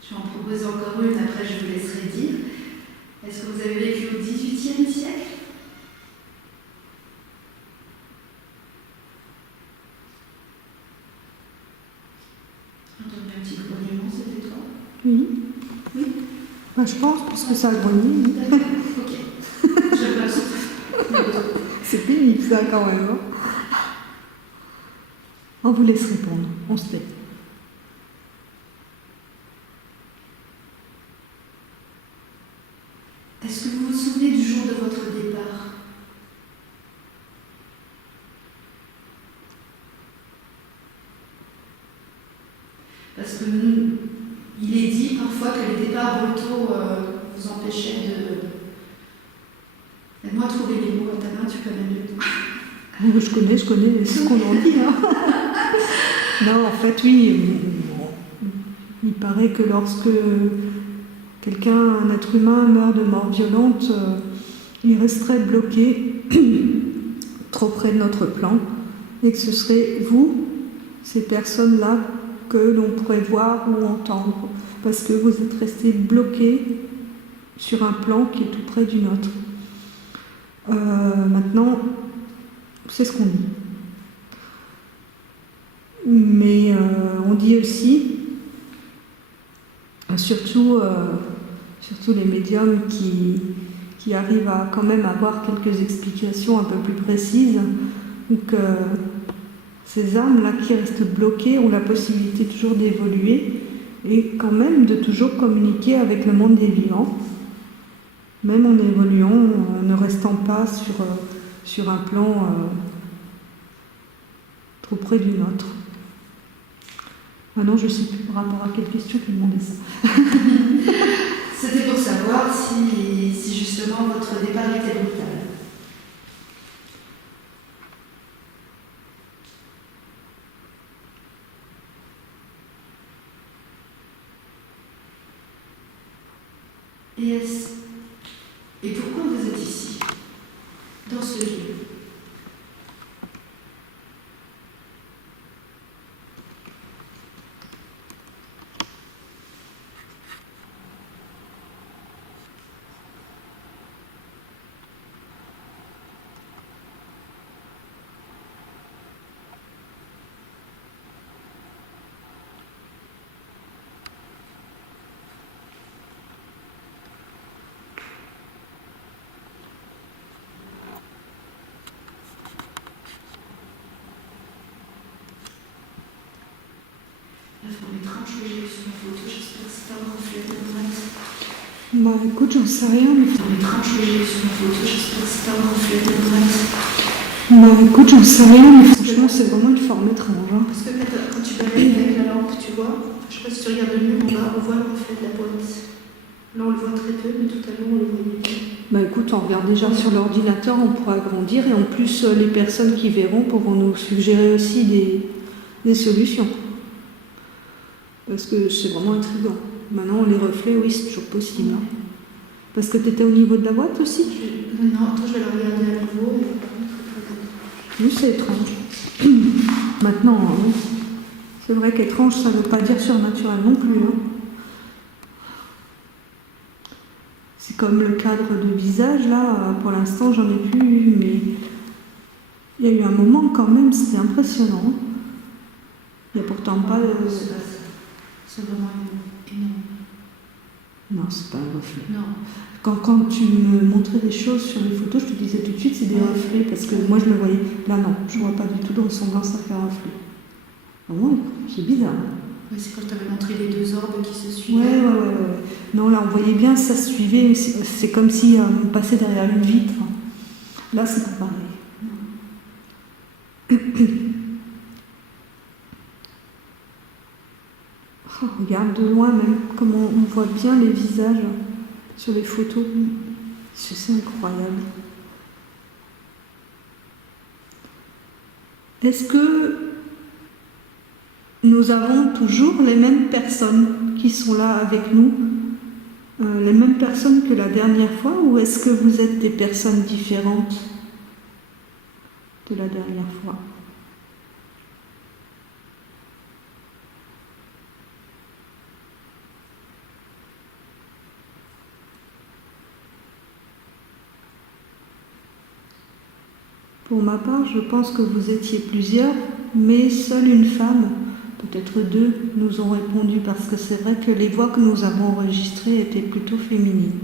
Je vais en proposer encore une, après je vous laisserai dire. Est-ce que vous avez vécu au XVIIIe siècle? J'ai entendu un petit grognement, c'était toi? Oui. Oui. Ben, je pense, parce que ça a grogné. Oui. D'accord, ok. Je passe. C'est pénible ça quand même. Hein. On vous laisse répondre, on se fait. Est-ce que vous vous souvenez du jour de votre départ? Parce que il est dit parfois que les départs brutaux vous empêchaient de... Aide-moi à trouver les mots, à ta main, tu connais mieux. Je connais, c'est ce qu'on en dit. Hein. Non, en fait, oui. Il paraît que lorsque un être humain meurt de mort violente, il resterait bloqué trop près de notre plan et que ce serait vous, ces personnes-là, que l'on pourrait voir ou entendre parce que vous êtes restés bloqués sur un plan qui est tout près du nôtre. Maintenant, c'est ce qu'on dit. Mais on dit aussi, surtout les médiums qui arrivent à quand même avoir quelques explications un peu plus précises, ou que ces âmes-là qui restent bloquées ont la possibilité toujours d'évoluer et quand même de toujours communiquer avec le monde des vivants, même en évoluant, ne restant pas sur un plan trop près du nôtre. Maintenant, je ne sais plus par rapport à quelle question tu demandais ça. C'était pour savoir si justement votre départ était brutal. Et pourquoi vous êtes ici, dans ce lieu? La forme étrange que j'ai vue sur la photo, j'espère que c'est pas un reflet de droite. Bah écoute, j'en sais rien. Mais... La forme étrange que j'ai vue sur la photo, j'espère que c'est pas un reflet de droite. Bah écoute, j'en sais rien, mais franchement, c'est vraiment une forme étrange. Hein. Parce que quand tu balayes avec la lampe, tu vois, je sais pas si tu regardes le mur en bas, on voit le reflet de la boîte. Là, on le voit très peu, mais tout à l'heure, on le voyait. Bah écoute, on regarde déjà sur l'ordinateur, on pourra agrandir et en plus, les personnes qui verront pourront nous suggérer aussi des solutions. Parce que c'est vraiment intriguant. Maintenant, les reflets, oui, c'est toujours possible. Hein. Parce que tu étais au niveau de la boîte aussi? Non, attends, je vais la regarder à nouveau. Oui, c'est étrange. Maintenant, oui. C'est vrai qu'étrange, ça ne veut pas dire surnaturel non plus. Hein. C'est comme le cadre de visage, là, pour l'instant, j'en ai plus eu, mais Il y a eu un moment quand même, c'était impressionnant. Il n'y a pourtant pas de... C'est vraiment énorme. Non, c'est pas un reflet. Non. Quand tu me montrais des choses sur les photos, je te disais tout de suite c'est des reflets, parce que moi je le voyais. Là non, je vois pas du tout de ressemblance avec un reflet. Vraiment, c'est bizarre. Oui, c'est quand je t'avais montré les deux orbes qui se Ouais, suivaient. ouais. Non, là on voyait bien, ça se suivait, c'est comme si on passait derrière une vitre. Là c'est pas pareil. Oh, regarde de loin même, comment on voit bien les visages sur les photos. C'est incroyable. Est-ce que nous avons toujours les mêmes personnes qui sont là avec nous, les mêmes personnes que la dernière fois, ou est-ce que vous êtes des personnes différentes de la dernière fois? Pour ma part, je pense que vous étiez plusieurs, mais seule une femme, peut-être deux, nous ont répondu, parce que c'est vrai que les voix que nous avons enregistrées étaient plutôt féminines.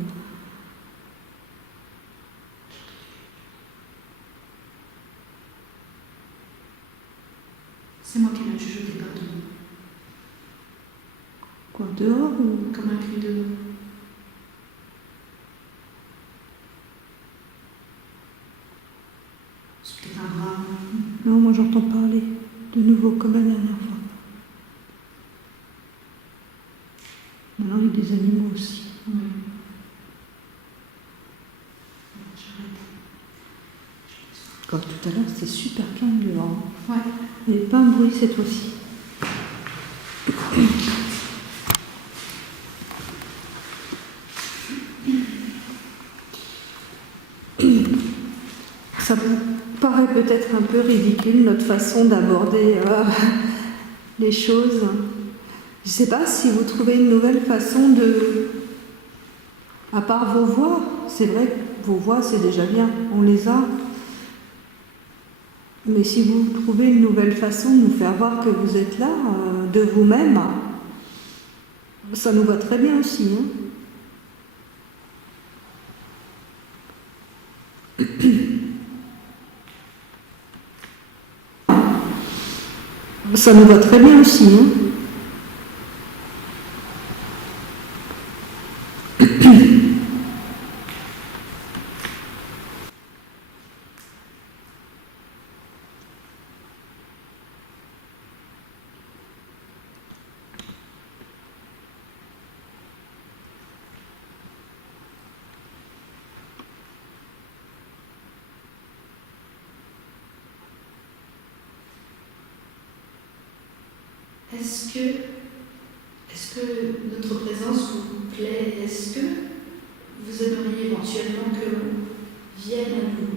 C'est moi qui l'ai chuchoté, pardon. Quoi, dehors ou... Comme un cri de... C'est peut-être un drame. Non, moi j'entends parler de nouveau comme la dernière fois. Maintenant, il y a des animaux aussi. Oui. J'arrête. Comme tout à l'heure, c'était super calme dehors. Ouais. Il n'y avait pas un bruit cette fois-ci. Ça vous paraît peut-être un peu ridicule, notre façon d'aborder les choses. Je ne sais pas si vous trouvez une nouvelle façon de... À part vos voix, c'est vrai que vos voix, c'est déjà bien, on les a. Mais si vous trouvez une nouvelle façon de nous faire voir que vous êtes là, de vous-même, ça nous va très bien aussi. Ça nous va très bien aussi. Est-ce que notre présence vous plaît? Est-ce que vous aimeriez éventuellement que l'on vienne à nous?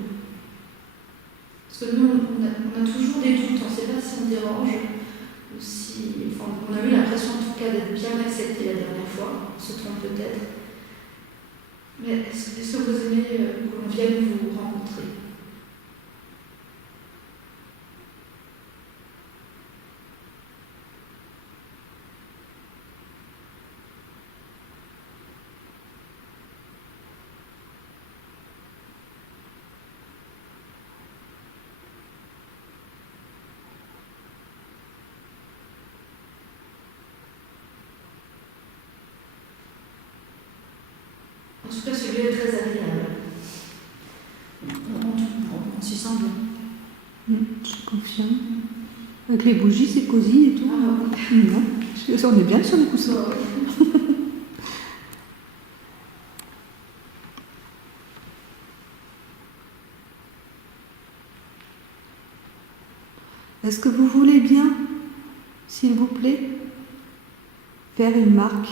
Parce que nous, on a toujours des doutes, on ne sait pas si on dérange ou si... Enfin, on a eu l'impression en tout cas d'être bien accepté la dernière fois, on se trompe peut-être. Mais est-ce que vous aimez que l'on vienne vous rencontrer? En tout cas, ce lieu est très agréable. On s'y sent bien. Je confirme. Avec les bougies, c'est cosy et tout. Non, on est bien sur le coussin. Est-ce que vous voulez bien, s'il vous plaît, faire une marque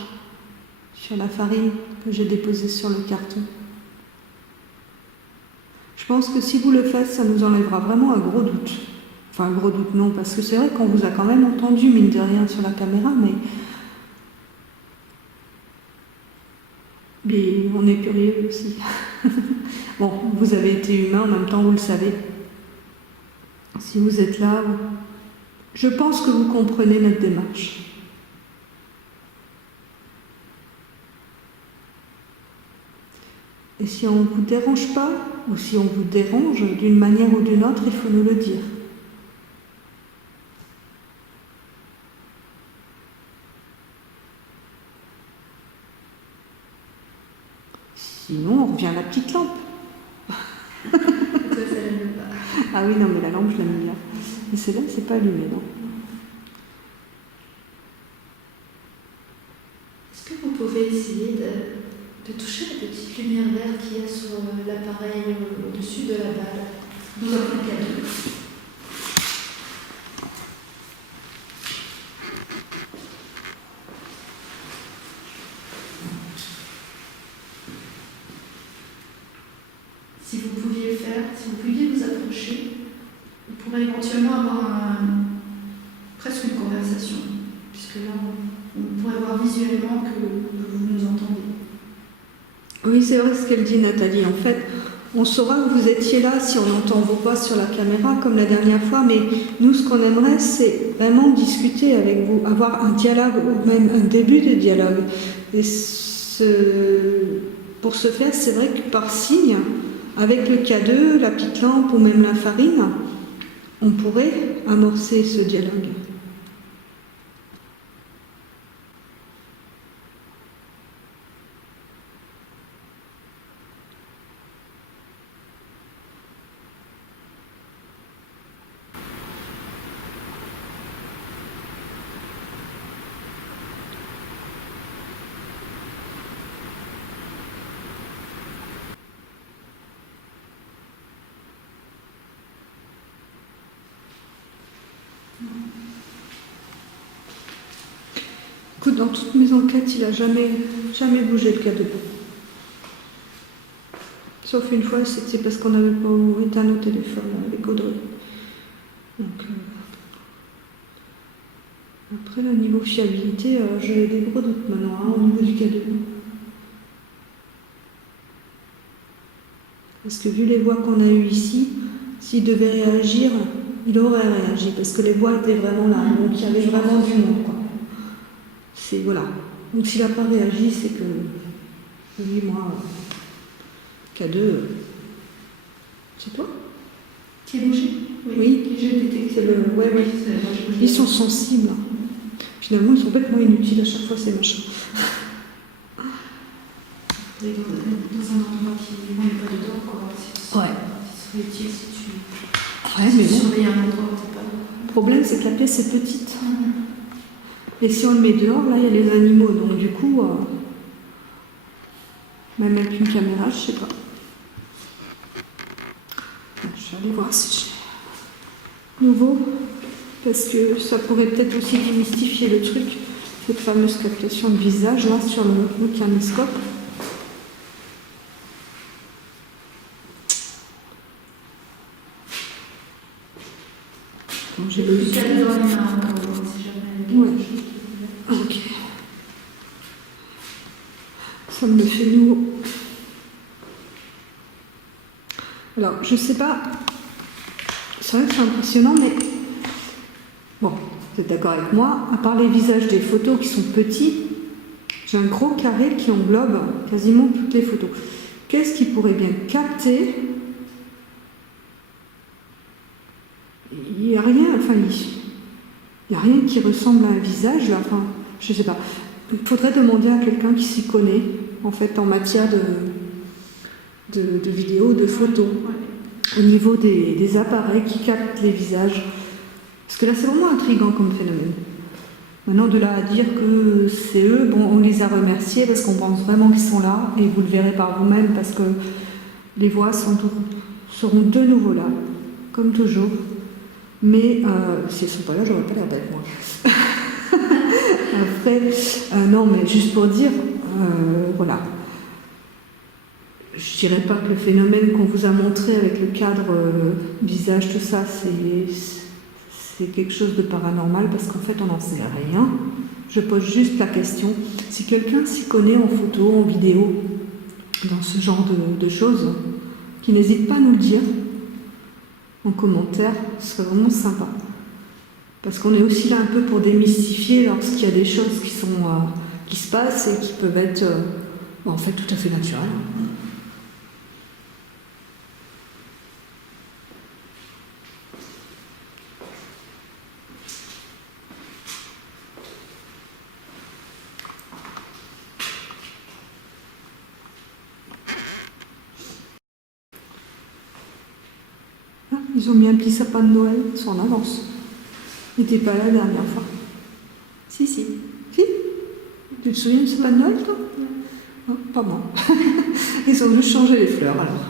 sur la farine que j'ai déposée sur le carton? Je pense que si vous le faites, ça nous enlèvera vraiment un gros doute. Enfin, un gros doute, non, parce que c'est vrai qu'on vous a quand même entendu, mine de rien, sur la caméra, mais on est curieux aussi. Bon, vous avez été humain, en même temps, vous le savez. si vous êtes là, je pense que vous comprenez notre démarche. Et si on ne vous dérange pas, ou si on vous dérange d'une manière ou d'une autre, il faut nous le dire. Sinon, on revient à la petite lampe. Ah oui, non, mais la lampe, je l'aime bien. Mais celle-là, c'est pas allumé, non? Est-ce que vous pouvez essayer de toucher la petite lumière verte qu'il y a sur l'appareil au-dessus de la balle? Nous avons un cadeau. Si vous pouviez le faire, si vous pouviez vous approcher, on pourrait éventuellement avoir presque une conversation, puisque là, on pourrait voir visuellement que vous nous entendez. Oui, c'est vrai ce qu'elle dit, Nathalie. En fait, on saura que vous étiez là si on entend vos voix sur la caméra, comme la dernière fois, mais nous, ce qu'on aimerait, c'est vraiment discuter avec vous, avoir un dialogue, ou même un début de dialogue. Et pour ce faire, c'est vrai que par signe, avec le K2, la petite lampe ou même la farine, on pourrait amorcer ce dialogue. Écoute, dans toutes mes enquêtes, il n'a jamais bougé le K2. Sauf une fois, c'était parce qu'on n'avait pas éteint nos téléphones avec Audrey. Donc, après, le niveau fiabilité, j'ai des gros doutes maintenant, au niveau du K2. Parce que vu les voix qu'on a eues ici, s'il devait réagir, il aurait réagi, parce que les voix étaient vraiment là, donc il y avait vraiment du monde, quoi. C'est, voilà. Donc s'il n'a pas réagi, c'est que lui, moi, K2, c'est toi Qui est bougé? Oui. Qui j'ai détecté. C'est le... Ouais, oui. Ils sont sensibles. Finalement, ils sont complètement inutiles à chaque fois, ces machins. Dans un endroit qui n'est pas dedans, quoi. Ouais. Ce serait utile si tu... Ouais, mais bon. surveilles un endroit où t'es pas. Le problème, c'est que la pièce est petite. Et si on le met dehors, là, il y a les animaux. Donc, du coup, même avec une caméra, je sais pas. Je vais aller voir si j'ai nouveau. Parce que ça pourrait peut-être aussi démystifier le truc. Cette fameuse captation de visage, là, sur le caméscope. Donc, j'ai le... Si jamais. Ouais. Ok. Ça me le fait nouveau. Alors, je sais pas. C'est vrai que c'est impressionnant, mais bon, vous êtes d'accord avec moi, à part les visages des photos qui sont petits, j'ai un gros carré qui englobe quasiment toutes les photos. Qu'est-ce qui pourrait bien capter? Il n'y a rien, enfin, il n'y a rien qui ressemble à un visage, là, enfin, je sais pas. Il faudrait demander à quelqu'un qui s'y connaît, en fait, en matière de vidéos, de photos, au niveau des appareils qui captent les visages. Parce que là, c'est vraiment intriguant comme phénomène. Maintenant, de là à dire que c'est eux, bon, on les a remerciés parce qu'on pense vraiment qu'ils sont là, et vous le verrez par vous-même, parce que les voix seront de nouveau là, comme toujours. Mais si elles ne sont pas là, j'aurais pas l'air bête, moi. Après, non, mais juste pour dire, voilà. Je dirais pas que le phénomène qu'on vous a montré avec le cadre visage, tout ça, c'est quelque chose de paranormal, parce qu'en fait, on n'en sait rien. Je pose juste la question. Si quelqu'un s'y connaît en photo, en vidéo, dans ce genre de choses, qui n'hésite pas à nous le dire. en commentaire, ce serait vraiment sympa. Parce qu'on est aussi là un peu pour démystifier lorsqu'il y a des choses qui se passent et qui peuvent être en fait tout à fait naturelles. Ah, ils ont mis un petit sapin de Noël, c'est en avance. Il n'était pas là la dernière fois. Si. Si? Tu te souviens du sapin de Noël, toi? Non, pas moi. Ils ont juste changé les fleurs, alors.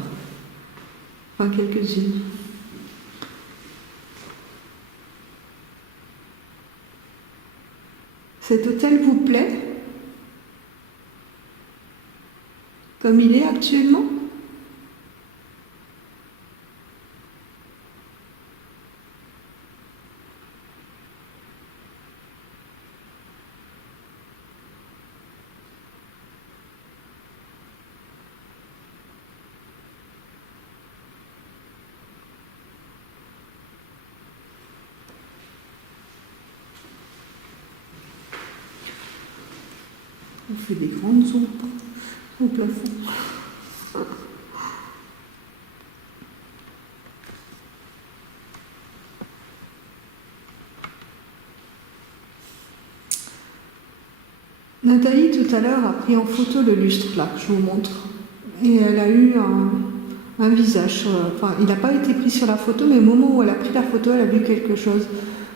Enfin, quelques-unes. Cet hôtel vous plaît? Comme il est actuellement? On fait des grandes ombres au plafond. Nathalie, tout à l'heure, a pris en photo le lustre là, que je vous montre. Et elle a eu un visage. Enfin, il n'a pas été pris sur la photo, mais au moment où elle a pris la photo, elle a vu quelque chose.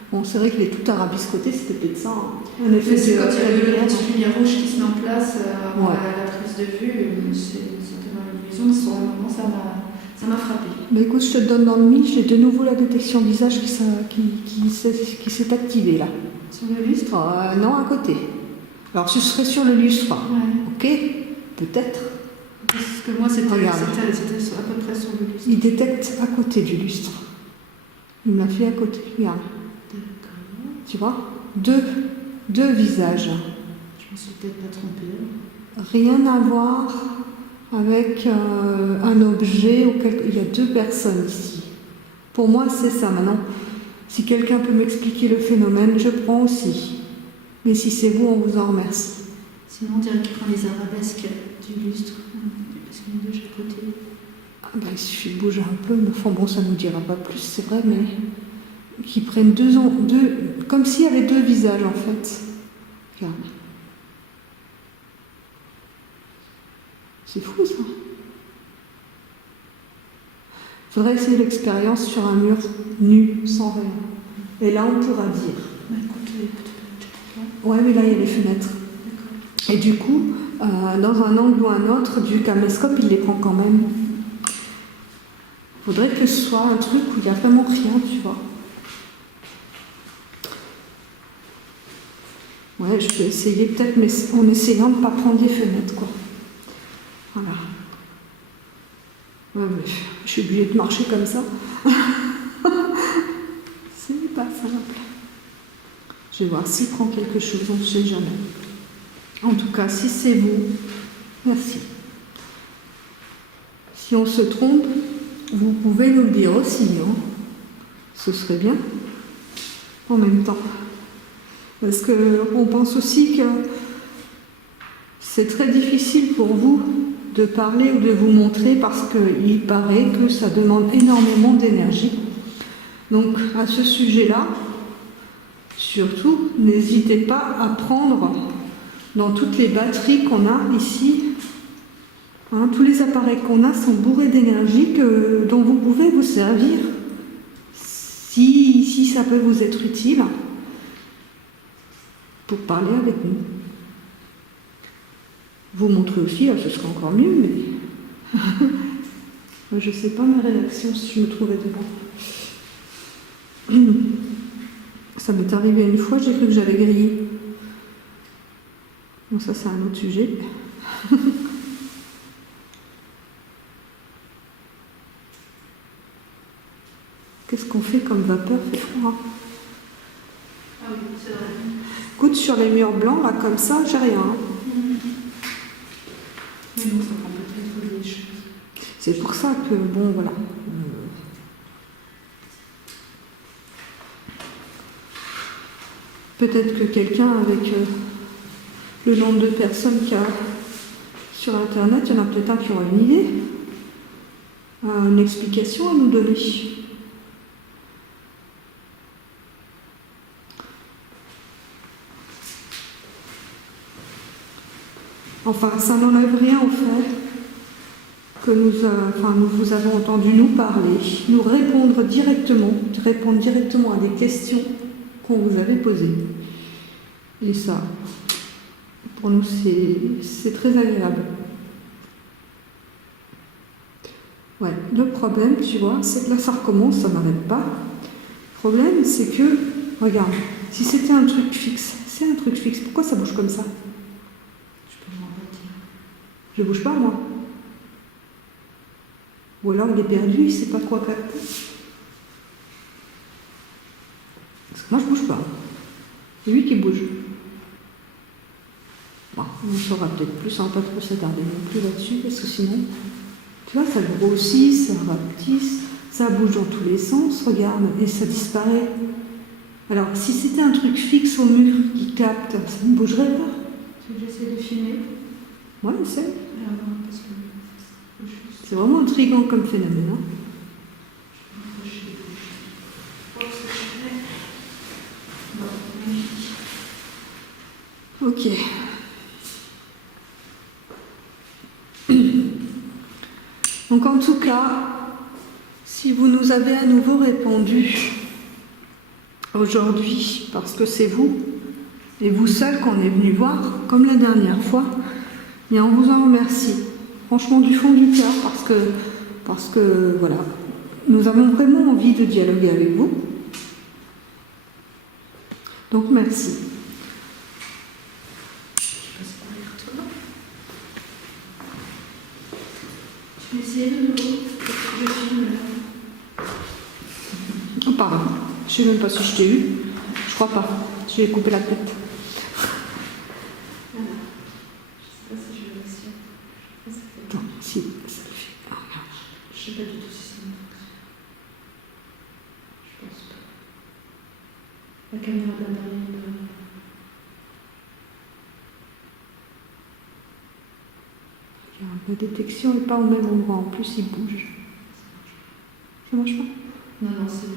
Bon, c'est vrai qu'il est tout arabiscoté, c'était peut-être ça. Un effet C'est de quand il y a lumière. le petit lumière rouge qui se met en place avant Ouais. la prise de vue, c'était dans l'illusion, sur le moment ça m'a frappé. Mais écoute, je te le donne dans le mille, j'ai de nouveau la détection visage qui s'est activée là. Sur le lustre? Non, à côté. Alors, ce serait sur le lustre. Ouais. Ok, peut-être. Parce que moi c'était Regarde. à peu près sur le lustre. Il détecte à côté du lustre. Il m'a fait à côté. Regarde. D'accord. Tu vois? Deux visages. Je me suis peut-être pas trompée. Rien à voir avec un objet auquel il y a deux personnes ici. Pour moi, c'est ça. Maintenant, si quelqu'un peut m'expliquer le phénomène, je prends aussi. Mais si c'est vous, on vous en remercie. Sinon on dirait qu'il prend les arabesques du lustre. Parce qu'il y en a deux chaque côté. Ah ben, il suffit de bouger un peu, mais enfin bon, ça ne nous dira pas plus, c'est vrai, mais qu'ils prennent deux, comme s'il y avait deux visages en fait. Regarde. C'est fou ça. Faudrait essayer l'expérience sur un mur nu, sans rien. Et là, on pourra dire. Bah, écoute, peut-être. Ouais, mais là, il y a les fenêtres. D'accord. Et du coup, dans un angle ou un autre du caméscope, il les prend quand même. Faudrait que ce soit un truc où il n'y a vraiment rien, tu vois. Ouais, je peux essayer peut-être, mais en essayant de ne pas prendre les fenêtres, quoi. Voilà. Ouais, mais je suis obligée de marcher comme ça. C'est pas simple. Je vais voir s'il prend quelque chose, on ne sait jamais. En tout cas, si c'est vous, merci. Si on se trompe, vous pouvez nous le dire aussi, hein. Ce serait bien, en même temps. Parce qu'on pense aussi que c'est très difficile pour vous de parler ou de vous montrer parce qu'il paraît que ça demande énormément d'énergie. Donc, à ce sujet-là, surtout, n'hésitez pas à prendre dans toutes les batteries qu'on a ici. Hein, tous les appareils qu'on a sont bourrés d'énergie dont vous pouvez vous servir si ça peut vous être utile pour parler avec nous. Vous montrer aussi, là, ce serait encore mieux, mais je ne sais pas ma réaction si je me trouvais devant. Ça m'est arrivé une fois, j'ai cru que j'avais grillé. Bon, ça c'est un autre sujet. Qu'est-ce qu'on fait comme vapeur? Fait froid. Ah oui, c'est vrai. Écoute, sur les murs blancs, là, comme ça, j'ai rien. Hein. Mais non, ça prend peut-être des choses. C'est pour ça que, bon, voilà. Peut-être que quelqu'un, avec le nombre de personnes qu'il y a sur Internet, il y en a peut-être un qui aura une idée, une explication à nous donner. Enfin, ça n'enlève rien au fait que nous vous avons entendu nous parler, nous répondre directement à des questions qu'on vous avait posées. Et ça, pour nous, c'est très agréable. Ouais, le problème, tu vois, c'est que là, ça recommence, ça n'arrête pas. Le problème, c'est que, regarde, si c'était un truc fixe, c'est un truc fixe, pourquoi ça bouge comme ça? Je bouge pas, moi. Ou alors il est perdu, il ne sait pas quoi capter. Parce que moi, je bouge pas. C'est lui qui bouge. Bon, on saura peut-être plus, on va pas trop s'attarder non plus là-dessus, parce que sinon, tu vois, ça grossit, ça rapetisse, ça bouge dans tous les sens, regarde, et ça disparaît. Alors, si c'était un truc fixe au mur qui capte, ça ne bougerait pas. Tu veux que j'essaie de filmer? Ouais, c'est. Parce que C'est vraiment intriguant comme phénomène. Hein. Ok. Donc en tout cas, si vous nous avez à nouveau répondu aujourd'hui, parce que c'est vous, et vous seul qu'on est venu voir, comme la dernière fois, bien on vous en remercie. Franchement du fond du cœur, parce que voilà, nous avons vraiment envie de dialoguer avec vous. Donc merci. Tu peux essayer de nouveau? Je filme là. Oh pardon, je sais même pas si je t'ai eu. Je crois pas. Je vais couper la tête. Voilà. Je sais pas si je vais réussir. Attends, si, ça le fait. Oh, merde. Je sais pas du tout si ça fonctionne. Je pense pas. La caméra d'appareil de... La détection n'est pas au même endroit. En plus, il bouge. Ça marche pas? Non, c'est...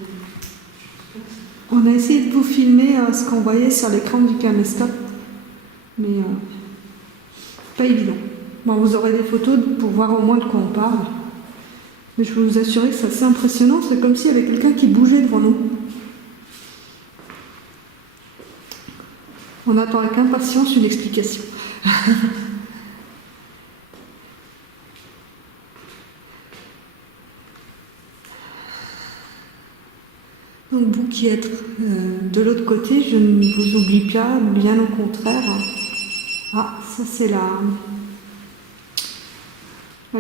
On a essayé de vous filmer ce qu'on voyait sur l'écran du caméscope, mais pas évident. Bon, vous aurez des photos pour voir au moins de quoi on parle. Mais je peux vous assurer que c'est assez impressionnant. C'est comme s'il y avait quelqu'un qui bougeait devant nous. On attend avec impatience une explication. Donc vous qui êtes de l'autre côté, je ne vous oublie pas, bien au contraire. Ah, ça c'est la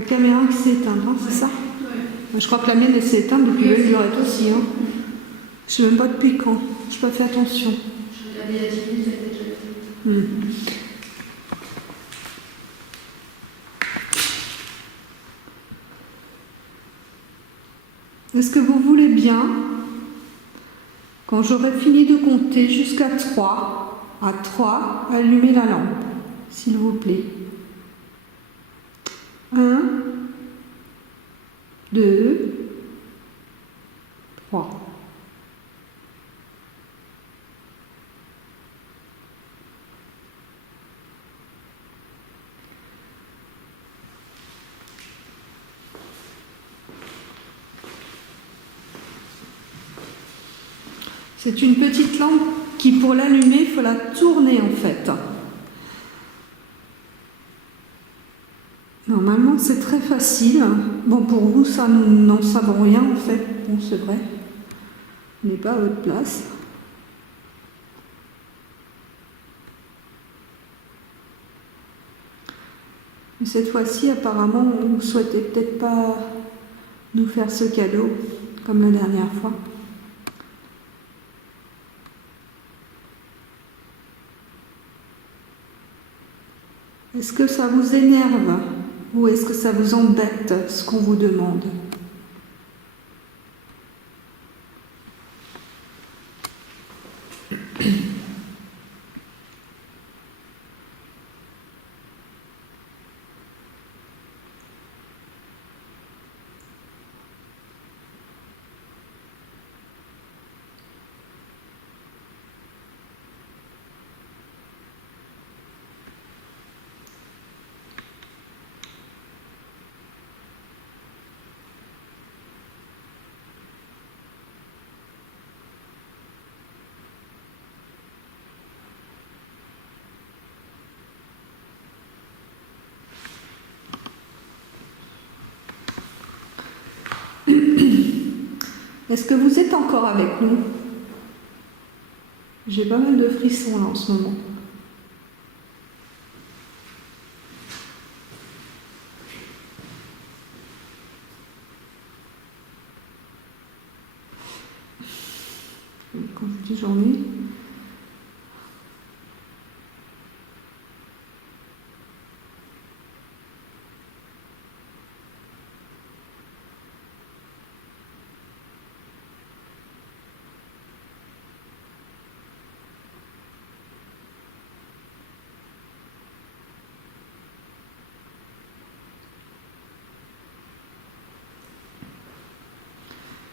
caméra qui s'est éteinte, hein, c'est ça? Ouais. Je crois que la mienne elle s'est éteinte depuis belle lurette aussi. Hein. Je ne sais même pas depuis quand, je n'ai pas fait attention. Je regardais la 10 minutes, elle était déjà éteinte. Est-ce que vous voulez bien, quand j'aurai fini de compter jusqu'à 3, à 3, allumer la lampe, s'il vous plaît? 1, 2, 3. C'est une petite lampe qui, pour l'allumer, il faut la tourner en fait. Normalement, c'est très facile. Bon, pour vous, ça, nous n'en savons rien en fait. Bon, c'est vrai. On n'est pas à votre place. Mais cette fois-ci, apparemment, vous ne souhaitez peut-être pas nous faire ce cadeau, comme la dernière fois. Est-ce que ça vous énerve ou est-ce que ça vous embête ce qu'on vous demande? Est-ce que vous êtes encore avec nous? J'ai pas mal de frissons là en ce moment. Quand je dis journée.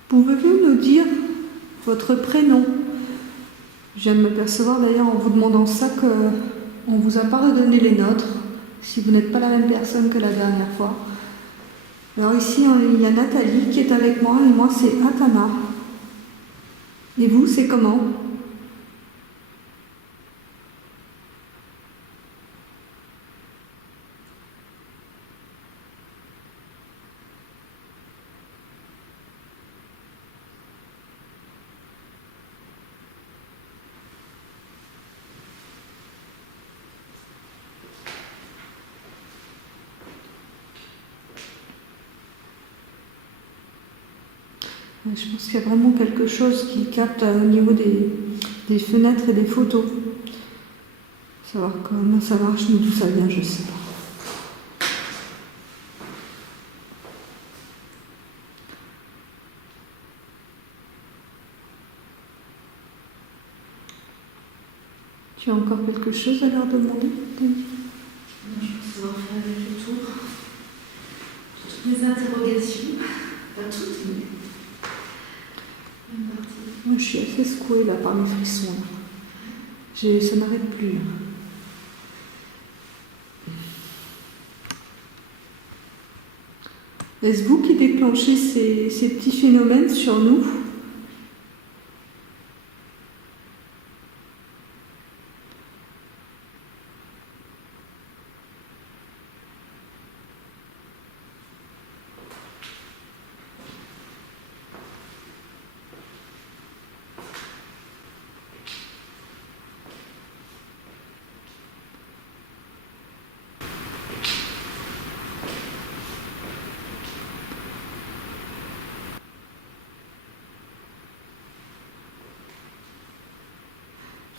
Pouvez-vous nous dire votre prénom? Je viens de me percevoir d'ailleurs en vous demandant ça qu'on ne vous a pas redonné les nôtres, si vous n'êtes pas la même personne que la dernière fois. Alors ici, il y a Nathalie qui est avec moi et moi c'est Atana. Et vous, c'est comment? Je pense qu'il y a vraiment quelque chose qui capte au niveau des fenêtres et des photos. Savoir comment ça marche, mais d'où ça vient, je ne sais pas. Tu as encore quelque chose à leur demander, Denis? Non, je pense avoir fait le tour. Toutes mes interrogations. Pas toutes, mais. Moi, je suis assez secouée là par mes frissons. Ça n'arrête plus. Est-ce vous qui déclenchez ces petits phénomènes sur nous?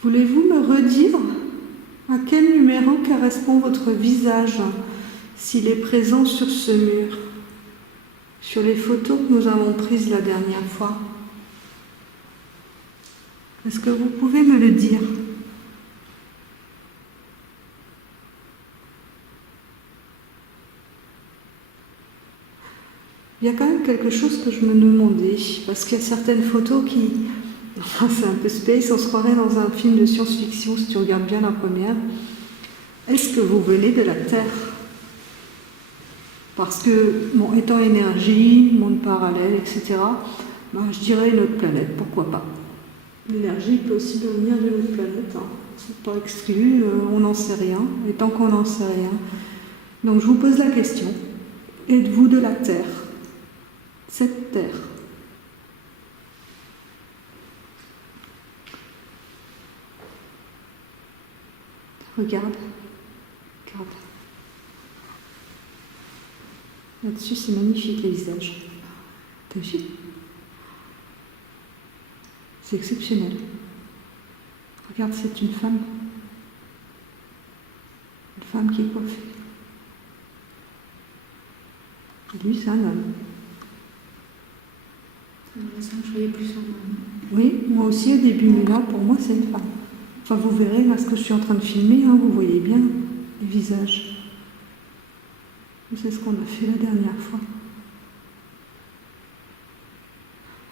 Voulez-vous me redire à quel numéro correspond votre visage s'il est présent sur ce mur, sur les photos que nous avons prises la dernière fois? Est-ce que vous pouvez me le dire? Il y a quand même quelque chose que je me demandais, parce qu'il y a certaines photos qui... c'est un peu space, on se croirait dans un film de science-fiction si tu regardes bien la première. Est-ce que vous venez de la Terre? Parce que, bon, étant énergie, monde parallèle, etc., ben, je dirais une autre planète, pourquoi pas. L'énergie peut aussi venir d'une autre planète, hein. C'est pas exclu, on n'en sait rien, et tant qu'on n'en sait rien. Donc je vous pose la question, êtes-vous de la Terre? Cette Terre? Regarde. Là-dessus, c'est magnifique les visages. T'as vu? C'est exceptionnel. Regarde, c'est une femme. Une femme qui est coiffée. Et lui, c'est un homme. J'ai l'impression que je voyais plus sur moi. Oui, moi aussi au début, mais là, pour moi, c'est une femme. Enfin, vous verrez, là, ce que je suis en train de filmer, hein, vous voyez bien les visages. C'est ce qu'on a fait la dernière fois.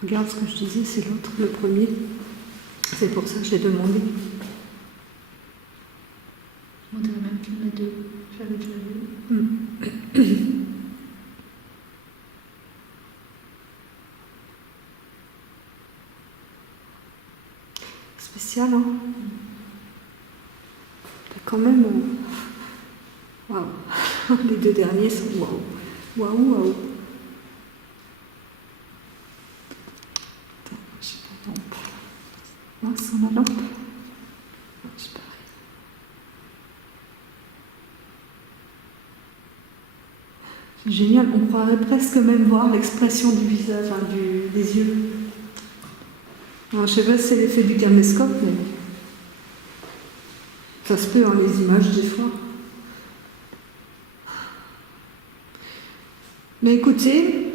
Regarde ce que je disais, c'est l'autre, le premier. C'est pour ça que j'ai demandé. On dirait même qu'il y en a deux. J'avais déjà vu. Spécial, hein? T'as quand même... Waouh. Les deux derniers sont waouh. Waouh. Ah, sans la lampe. C'est pareil. C'est génial, on croirait presque même voir l'expression du visage, hein, des yeux. Alors, je sais pas si c'est l'effet du caméscope, mais ça se peut dans les images des fois. Mais écoutez,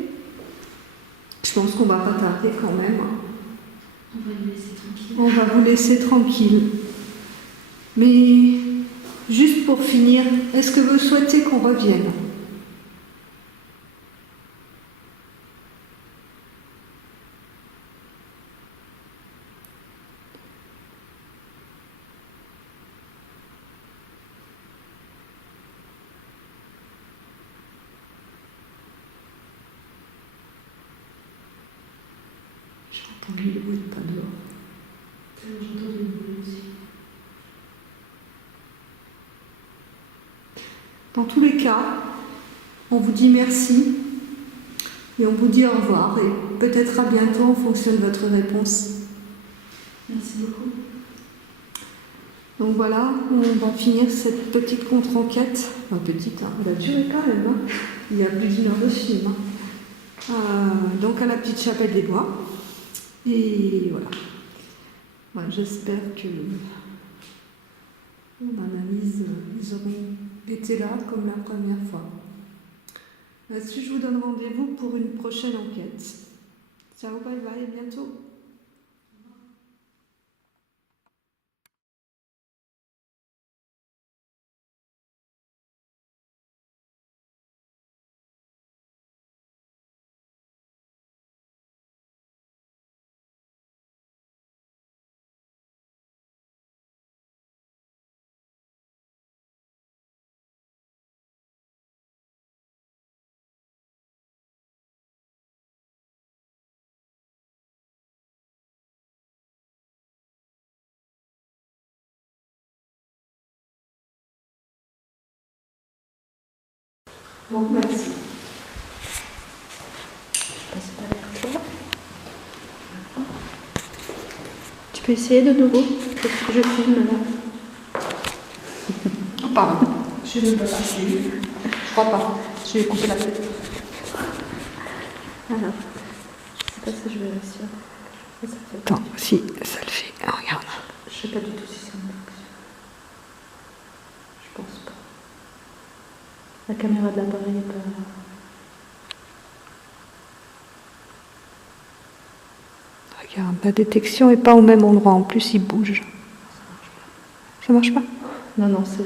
je pense qu'on va pas tarder quand même. On va lui laisser tranquille. On va vous laisser tranquille. Mais juste pour finir, est-ce que vous souhaitez qu'on revienne ? J'ai entendu le bruit de pas dehors. J'ai entendu le bruit aussi. Dans tous les cas, on vous dit merci et on vous dit au revoir et peut-être à bientôt en fonction de votre réponse. Merci beaucoup. Donc voilà, on va finir cette petite contre-enquête. Enfin, petite, hein, elle a duré quand même. Hein. Il y a plus d'1 heure de film. Hein. Donc à la petite chapelle des Bois. Et voilà. Voilà, j'espère que mon analyse, ils auront été là comme la première fois. Là-dessus, je vous donne rendez-vous pour une prochaine enquête. Ciao, bye bye, à bientôt. Bon, merci. Je passe pas vers toi. Tu peux essayer de nouveau? Je filme là. Oh, pardon, je ne peux pas. Je crois pas. Je vais couper la tête. Alors, je sais pas si je vais réussir. Ça fait... Attends, si, ça le fait. Ah, regarde. Je sais pas du tout si ça marche. Je pense pas. La caméra de l'appareil est pas... Regarde, la détection n'est pas au même endroit. En plus, il bouge. Ça marche pas? Non, c'est...